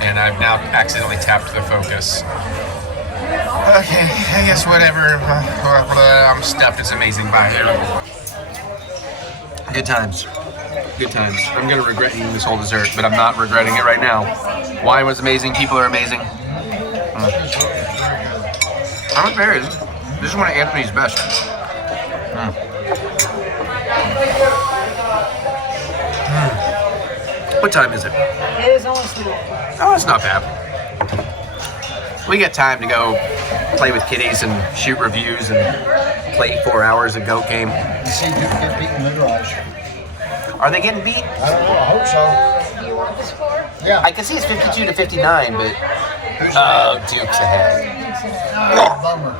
And I've now accidentally tapped the focus. Okay, I guess whatever. I'm stuffed. It's amazing. Bye. Good times. Good times. I'm going to regret eating this whole dessert, but I'm not regretting it right now. Wine was amazing. People are amazing. I'm embarrassed. This is one of Anthony's best. What time is it? It is almost noon. Oh, it's not bad. We get time to go play with kitties and shoot reviews and play 4 hours of goat game. You see people get beat in the garage. Are they getting beat? I don't know. I hope so. Do you want the score? Yeah. I can see it's 52 to 59, but oh, Duke's ahead. Bummer.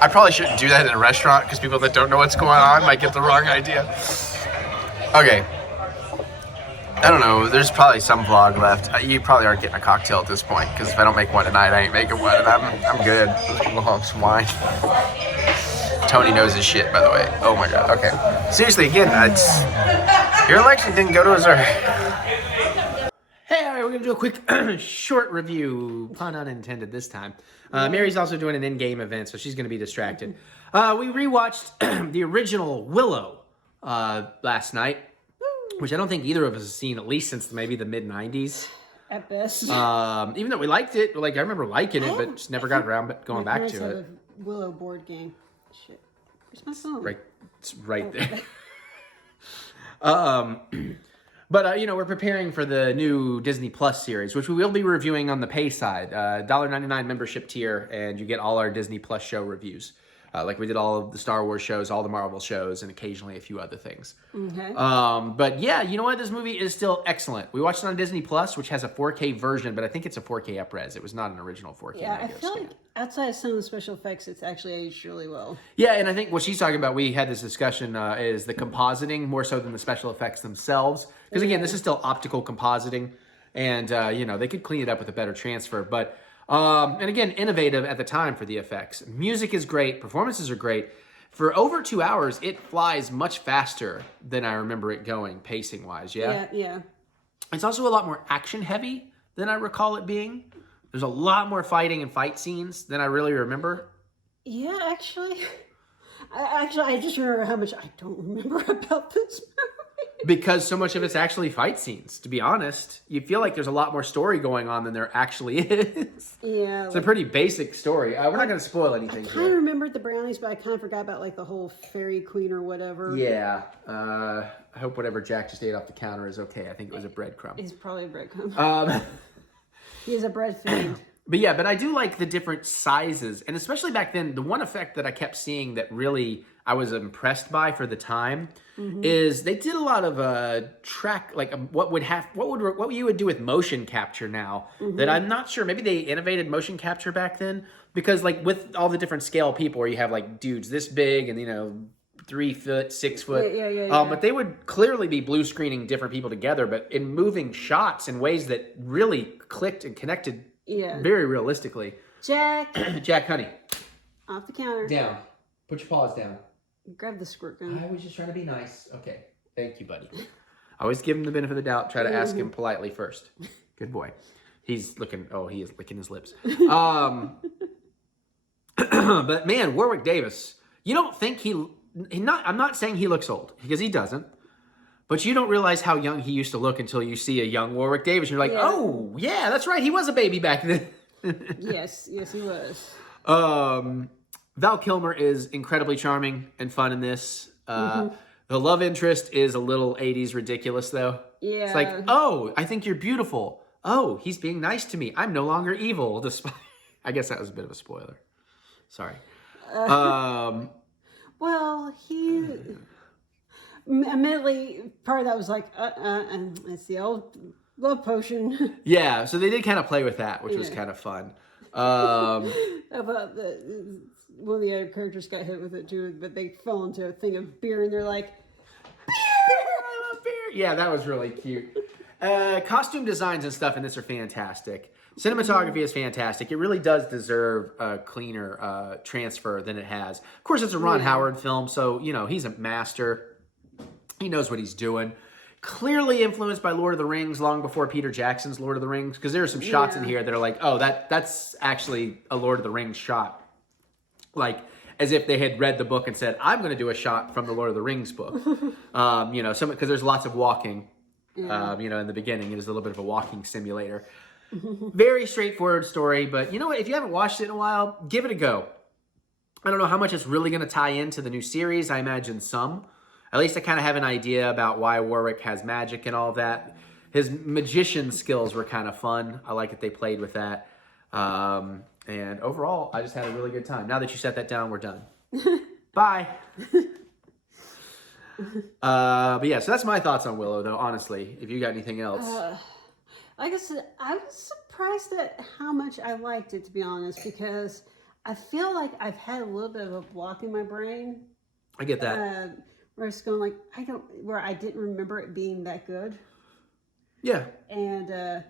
I probably shouldn't do that in a restaurant because people that don't know what's going on might get the wrong idea. Okay. I don't know. There's probably some vlog left. You probably aren't getting a cocktail at this point because if I don't make one tonight, I ain't making one, and I'm good. We'll have some wine. Tony knows his shit, by the way. Oh my god. Okay. Seriously, again, you're in Lexington. Go to Azur. Hey, all right, we're gonna do a quick short review, pun unintended this time. Mary's also doing an in-game event, so she's gonna be distracted. We rewatched the original Willow last night, which I don't think either of us has seen, at least since maybe the mid-90s. At best. Even though we liked it, like I remember liking it, but just never got around going back to it. A Willow board game. Shit. Where's my phone? Right, it's right there. But, we're preparing for the new Disney Plus series, which we will be reviewing on the pay side. $1.99 membership tier, and you get all our Disney Plus show reviews. Like we did all of the Star Wars shows, all the Marvel shows, and occasionally a few other things. Okay. But yeah, you know what? This movie is still excellent. We watched it on Disney Plus, which has a 4K version, but I think it's a 4K upres. It was not an original 4K. Yeah, I negative feel scan. like outside of some of the special effects, it's actually aged really well. Yeah, and I think what she's talking about, we had this discussion, is the compositing more so than the special effects themselves. Because again, this is still optical compositing, and you know, they could clean it up with a better transfer. But and again, innovative at the time for the effects. Music is great, performances are great. For over 2 hours, it flies much faster than I remember it going, pacing wise. Yeah. Yeah. It's also a lot more action heavy than I recall it being. There's a lot more fighting and fight scenes than I really remember. Yeah, actually. I just remember how much I don't remember about this movie. Because so much of it's actually fight scenes, to be honest. You feel like there's a lot more story going on than there actually is. Yeah. It's a pretty basic story. We're not going to spoil I anything kind of here. remembered the brownies, but I kind of forgot about like the whole fairy queen or whatever. Yeah. I hope whatever Jack just ate off the counter is okay. I think it was a breadcrumb. He's probably a breadcrumb. He's a bread fiend. But I do like the different sizes. And especially back then, the one effect that I kept seeing that really I was impressed by for the time is they did a lot of what you would do with motion capture now that I'm not sure. Maybe they innovated motion capture back then, because like with all the different scale people where you have like dudes this big and, you know, 3 foot, 6 foot. Yeah. But they would clearly be blue screening different people together, but in moving shots in ways that really clicked and connected very realistically. Jack, Jack, honey, off the counter. down. Put your paws down. Grab the squirt gun. I was just trying to be nice. Okay. Thank you, buddy. I always give him the benefit of the doubt. Try to ask him politely first. Good boy. He's looking, he is licking his lips. But man, Warwick Davis, you don't think I'm not saying he looks old, because he doesn't. But you don't realize how young he used to look until you see a young Warwick Davis. You're like, oh, yeah, that's right. He was a baby back then. Yes, he was. Val Kilmer is incredibly charming and fun in this. The love interest is a little 80s ridiculous, though. Yeah. It's like, oh, I think you're beautiful. Oh, he's being nice to me. I'm no longer evil. Despite, I guess that was a bit of a spoiler. Sorry. Well, he admittedly, part of that was like, and it's the old love potion. Yeah, so they did kind of play with that, which was kind of fun. About one of the other characters got hit with it too, but they fell into a thing of beer, and they're like, beer, I love beer. Yeah, that was really cute. Costume designs and stuff in this are fantastic. Cinematography is fantastic. It really does deserve a cleaner transfer than it has. Of course, it's a Ron Howard film, so, you know, he's a master. He knows what he's doing. Clearly influenced by Lord of the Rings long before Peter Jackson's Lord of the Rings, because there are some shots in here that are like, oh, that's actually a Lord of the Rings shot. Like, as if they had read the book and said, I'm going to do a shot from the Lord of the Rings book. You know, because there's lots of walking. You know, in the beginning, it is a little bit of a walking simulator. Very straightforward story, but you know what? If you haven't watched it in a while, give it a go. I don't know how much it's really going to tie into the new series. I imagine some. At least I kind of have an idea about why Warwick has magic and all of that. His magician skills were kind of fun. I like that they played with that. And overall, I just had a really good time. Now that you set that down, we're done. Bye. But yeah, so that's my thoughts on Willow, though, honestly. If you got anything else. Like I said, I was surprised at how much I liked it, to be honest, because I feel like I've had a little bit of a block in my brain. I get that. Where it's going like, where I didn't remember it being that good. Yeah. And,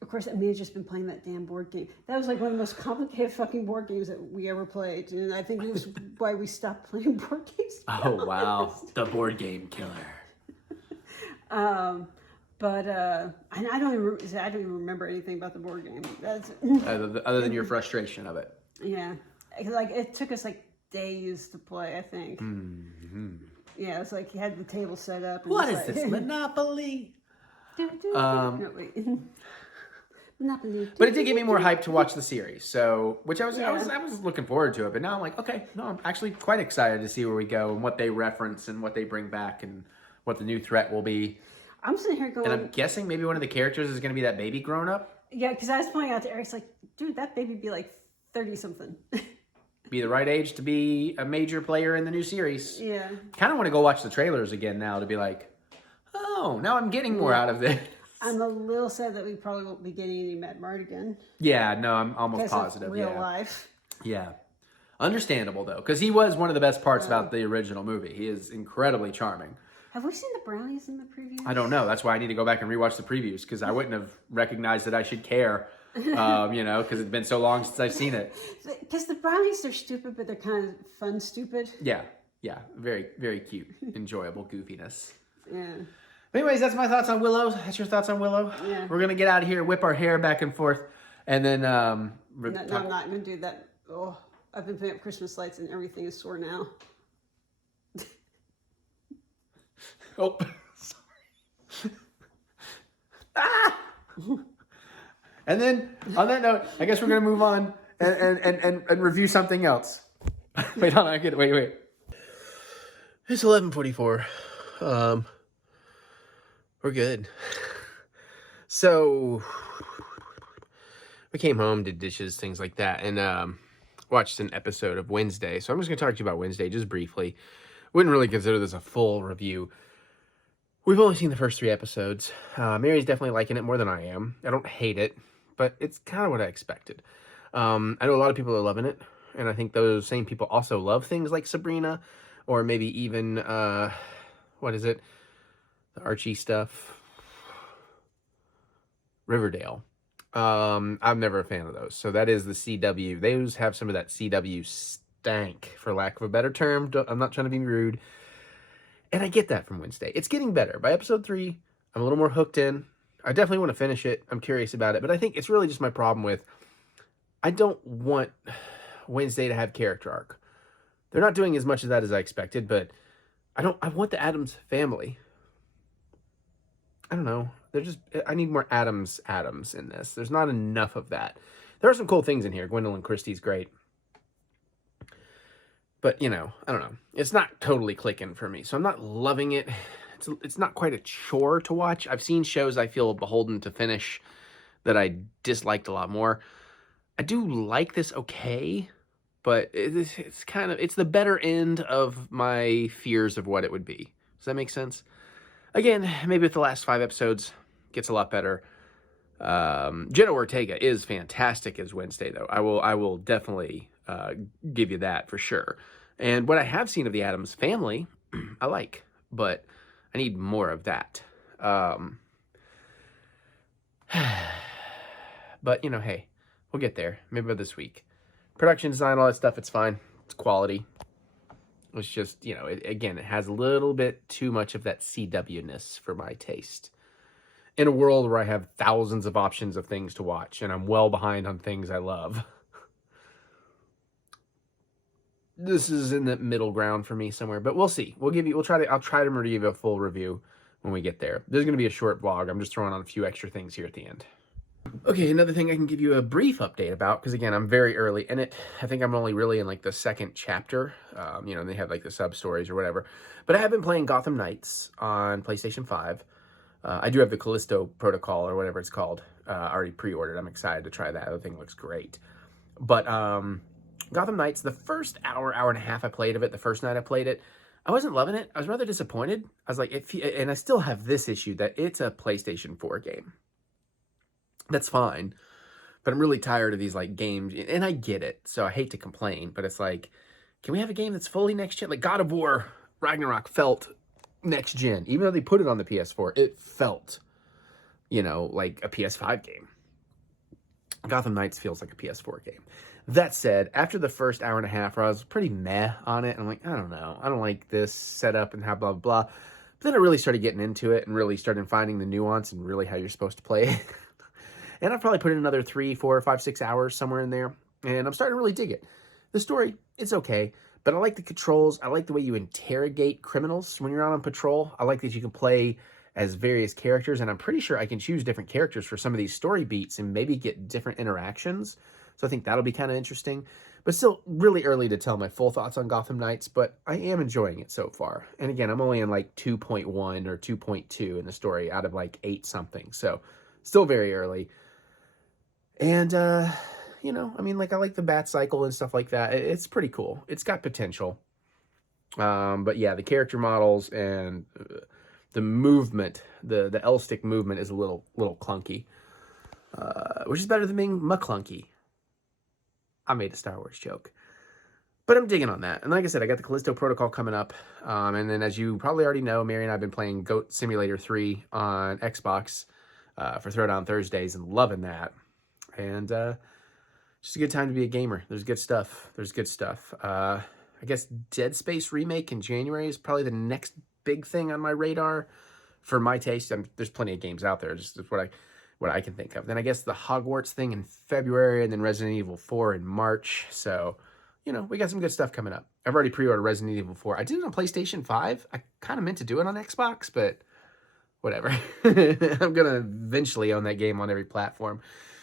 of course, I had just been playing that damn board game. That was like one of the most complicated fucking board games that we ever played. And I think it was why we stopped playing board games. Oh, wow. The board game killer. But I don't even remember anything about the board game. That's other than your frustration of it. Yeah. Like, it took us like days to play, I think. Mm-hmm. Yeah, it's like you had the table set up. And what is this, Monopoly? Monopoly. But it did get me more hyped to watch the series, so I was looking forward to it. But now I'm like, okay, no, I'm actually quite excited to see where we go and what they reference and what they bring back and what the new threat will be. I'm sitting here going, and I'm guessing maybe one of the characters is going to be that baby grown up. Yeah, because I was pointing out to Eric's like, dude, that baby be like 30 something. be the right age to be a major player in the new series. Yeah. Kind of want to go watch the trailers again now to be like, oh, now I'm getting more out of this. I'm a little sad that we probably won't be getting any Matt Mardigan. Yeah, no, I'm almost Because of positive. real Yeah. life. Yeah. Understandable, though, because he was one of the best parts about the original movie. He is incredibly charming. Have we seen the brownies in the previews? I don't know. That's why I need to go back and rewatch the previews, because I wouldn't have recognized that I should care, you know, because it's been so long since I've seen it. Because the brownies are stupid, but they're kind of fun stupid. Yeah. Yeah. Very, very cute. Enjoyable goofiness. Yeah. Anyways, that's my thoughts on Willow. That's your thoughts on Willow? Yeah. We're going to get out of here, whip our hair back and forth, and then... No, I'm not going to do that. Oh, I've been putting up Christmas lights and everything is sore now. Oh, sorry. Ah! And then, on that note, I guess we're going to move on and review something else. Wait, hold on. I get it. Wait. It's 11:44. We're good. So, we came home, did dishes, things like that, and watched an episode of Wednesday. So I'm just going to talk to you about Wednesday just briefly. Wouldn't really consider this a full review. We've only seen the first 3 episodes. Mary's definitely liking it more than I am. I don't hate it, but it's kind of what I expected. I know a lot of people are loving it, and I think those same people also love things like Sabrina, or maybe even, what is it? The Archie stuff. Riverdale. I'm never a fan of those. So that is the CW. Those have some of that CW stank, for lack of a better term. I'm not trying to be rude. And I get that from Wednesday. It's getting better. By episode 3, I'm a little more hooked in. I definitely want to finish it. I'm curious about it. But I think it's really just my problem with, I don't want Wednesday to have character arc. They're not doing as much of that as I expected, but I want the Addams family. I don't know. I need more Addams in this. There's not enough of that. There are some cool things in here. Gwendolyn Christie's great. But, you know, I don't know. It's not totally clicking for me. So I'm not loving it. It's not quite a chore to watch. I've seen shows I feel beholden to finish that I disliked a lot more. I do like this okay, but it's kind of, it's the better end of my fears of what it would be. Does that make sense? Again, maybe with the last 5 episodes, gets a lot better. Jenna Ortega is fantastic as Wednesday, though. I will definitely give you that for sure. And what I have seen of the Addams family, I like, but I need more of that. But, you know, hey, we'll get there. Maybe by this week. Production design, all that stuff, it's fine. It's quality. It's just, you know, it has a little bit too much of that CW-ness for my taste. In a world where I have thousands of options of things to watch, and I'm well behind on things I love. This is in the middle ground for me somewhere, but we'll see. I'll try to give you a full review when we get there. This is going to be a short vlog. I'm just throwing on a few extra things here at the end. Okay, another thing I can give you a brief update about, because again, I'm very early in it. I think I'm only really in like the 2nd chapter. You know, they have like the sub-stories or whatever. But I have been playing Gotham Knights on PlayStation 5. I do have the Callisto Protocol or whatever it's called already pre-ordered. I'm excited to try that. The thing looks great. But Gotham Knights, the first hour and a half I played of it, the first night I played it, I wasn't loving it. I was rather disappointed. I was like, and I still have this issue that it's a PlayStation 4 game. That's fine. But I'm really tired of these like games, and I get it, so I hate to complain, but it's like, can we have a game that's fully next gen? Like God of War Ragnarok felt next gen. Even though they put it on the PS4, it felt, you know, like a PS5 game. Gotham Knights feels like a PS4 game. That said, after the first hour and a half where I was pretty meh on it, I'm like, I don't know. I don't like this setup and how blah, blah, blah. But then I really started getting into it and really started finding the nuance and really how you're supposed to play it. And I've probably put in another 3, 4, 5, 6 hours somewhere in there. And I'm starting to really dig it. The story, it's okay. But I like the controls. I like the way you interrogate criminals when you're out on patrol. I like that you can play as various characters. And I'm pretty sure I can choose different characters for some of these story beats and maybe get different interactions. So I think that'll be kind of interesting. But still really early to tell my full thoughts on Gotham Knights. But I am enjoying it so far. And again, I'm only in like 2.1 or 2.2 in the story out of like 8 something. So still very early. And you know, I mean, like I like the bat cycle and stuff like that. It's pretty cool. It's got potential. But yeah, the character models and the movement, the L stick movement is a little clunky, which is better than being McClunky. I made a Star Wars joke, but I'm digging on that. And like I said, I got the Callisto Protocol coming up, and then as you probably already know, Mary and I've been playing Goat Simulator 3 on Xbox for Throwdown Thursdays and loving that. And just a good time to be a gamer. There's good stuff. I guess Dead Space remake in January is probably the next big thing on my radar for my taste. There's plenty of games out there. Just what I can think of. Then I guess the Hogwarts thing in February, and then Resident Evil 4 in March. So, you know, we got some good stuff coming up. I've already pre-ordered Resident Evil 4. I did it on PlayStation 5. I kind of meant to do it on Xbox, but whatever. I'm going to eventually own that game on every platform.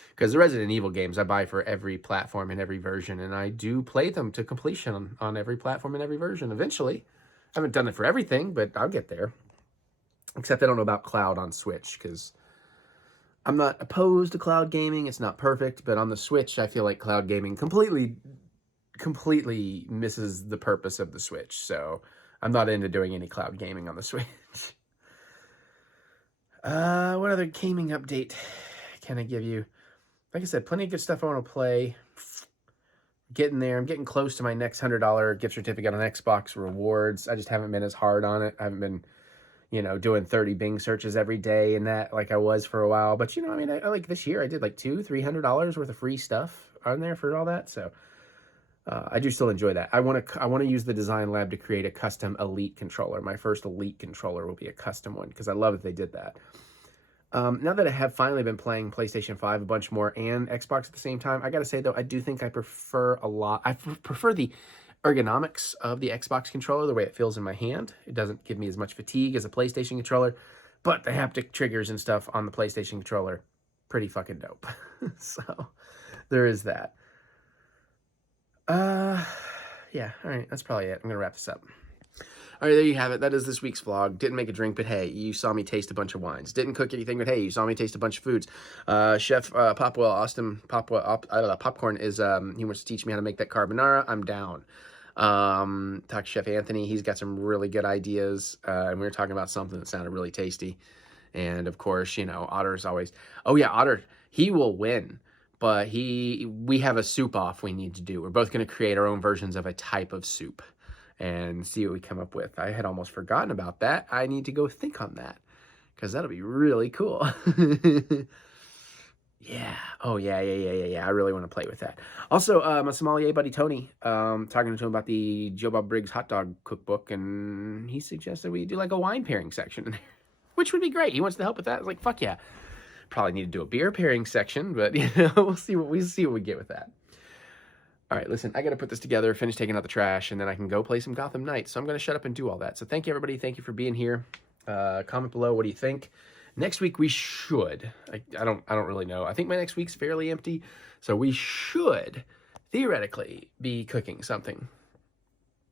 Because the Resident Evil games I buy for every platform and every version, and I do play them to completion on every platform and every version eventually. I haven't done it for everything, but I'll get there. Except I don't know about cloud on Switch, because I'm not opposed to cloud gaming. It's not perfect, but on the Switch, I feel like cloud gaming completely misses the purpose of the Switch. So I'm not into doing any cloud gaming on the Switch. What other gaming update can I give you? Like I said, plenty of good stuff I want to play. Getting there. I'm getting close to my next $100 gift certificate on Xbox rewards. I just haven't been as hard on it. I haven't been, you know, doing 30 Bing searches every day and that like I was for a while. But, you know, I mean, I like this year I did like $200-$300 worth of free stuff on there for all that. So I do still enjoy that. I want to use the Design Lab to create a custom Elite controller. My first Elite controller will be a custom one because I love that they did that. Now that I have finally been playing PlayStation 5 a bunch more and Xbox at the same time, I got to say, though, I do think I prefer the ergonomics of the Xbox controller, the way it feels in my hand. It doesn't give me as much fatigue as a PlayStation controller, but the haptic triggers and stuff on the PlayStation controller, pretty fucking dope. So there is that. Yeah, all right, that's probably it. I'm going to wrap this up. All right, there you have it. That is this week's vlog. Didn't make a drink, but hey, you saw me taste a bunch of wines. Didn't cook anything, but hey, you saw me taste a bunch of foods. Chef Popcorn is, he wants to teach me how to make that carbonara. I'm down. Talk to Chef Anthony. He's got some really good ideas. And we were talking about something that sounded really tasty. And of course, you know, Otter's always, oh yeah, Otter, he will win. But we have a soup off we need to do. We're both going to create our own versions of a type of soup and see what we come up with. I had almost forgotten about that. I need to go think on that because that'll be really cool. Yeah. Oh, yeah. I really want to play with that. Also, my sommelier buddy Tony, talking to him about the Joe Bob Briggs hot dog cookbook, and he suggested we do like a wine pairing section in there, which would be great. He wants to help with that. I was like, fuck yeah. Probably need to do a beer pairing section, but you know, we'll see what we get with that. All right, listen, I got to put this together, finish taking out the trash, and then I can go play some Gotham Knights. So I'm going to shut up and do all that. So thank you, everybody. Thank you for being here. Comment below. What do you think? Next week we should. I don't really know. I think my next week's fairly empty, so we should theoretically be cooking something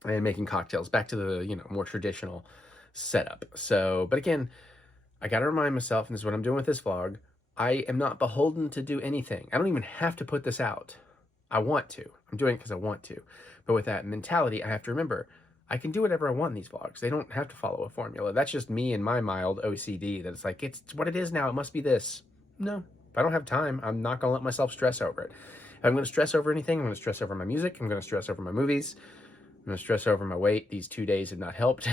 and making cocktails. Back to the more traditional setup. So, but again, I got to remind myself, and this is what I'm doing with this vlog. I am not beholden to do anything. I don't even have to put this out. I want to. I'm doing it because I want to. But with that mentality, I have to remember, I can do whatever I want in these vlogs. They don't have to follow a formula. That's just me and my mild OCD that it's like, it's what it is now. It must be this. No, if I don't have time, I'm not going to let myself stress over it. If I'm going to stress over anything, I'm going to stress over my music. I'm going to stress over my movies. I'm going to stress over my weight. These 2 days have not helped.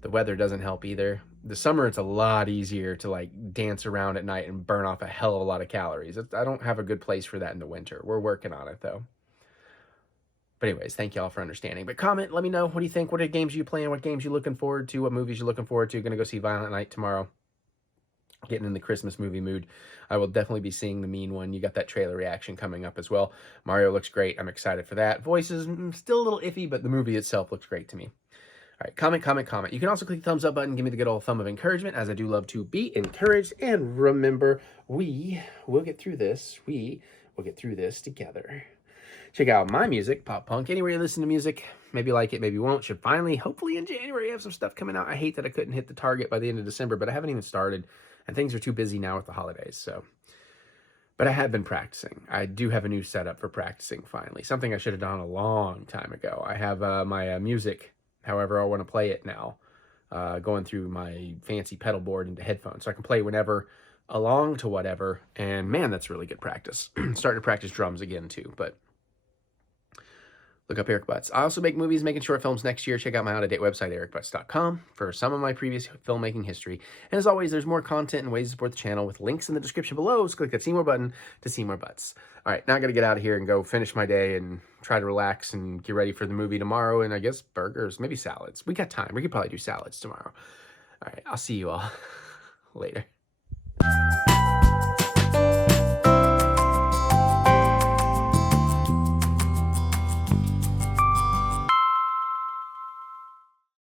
The weather doesn't help either. The summer, it's a lot easier to like dance around at night and burn off a hell of a lot of calories. I don't have a good place for that in the winter. We're working on it though. But anyways, thank y'all for understanding. But comment, let me know. What do you think? What are games you playing? What games you looking forward to? What movies you looking forward to? Gonna go see Violent Night tomorrow. Getting in the Christmas movie mood. I will definitely be seeing The Mean One. You got that trailer reaction coming up as well. Mario looks great. I'm excited for that. Voices still a little iffy, but the movie itself looks great to me. All right, comment. You can also click the thumbs up button. Give me the good old thumb of encouragement, as I do love to be encouraged. And remember, we will get through this. We will get through this together. Check out my music, pop punk, anywhere you listen to music. Maybe you like it, maybe you won't. Should finally, hopefully in January, have some stuff coming out. I hate that I couldn't hit the target by the end of December, but I haven't even started. And things are too busy now with the holidays. So But I have been practicing. I do have a new setup for practicing finally. Something I should have done a long time ago. I have my music, however I want to play it now, going through my fancy pedal board into headphones. So I can play whenever, along to whatever. And man, that's really good practice. Starting to practice drums again too, but look up Eric Butts. I also make movies, making short films next year. Check out my out-of-date website, TheEricButts.com, for some of my previous filmmaking history. And as always, there's more content and ways to support the channel with links in the description below. So click that see more button to see more butts. All right, now I got to get out of here and go finish my day and try to relax and get ready for the movie tomorrow. And I guess burgers, maybe salads. We got time. We could probably do salads tomorrow. All right, I'll see you all later.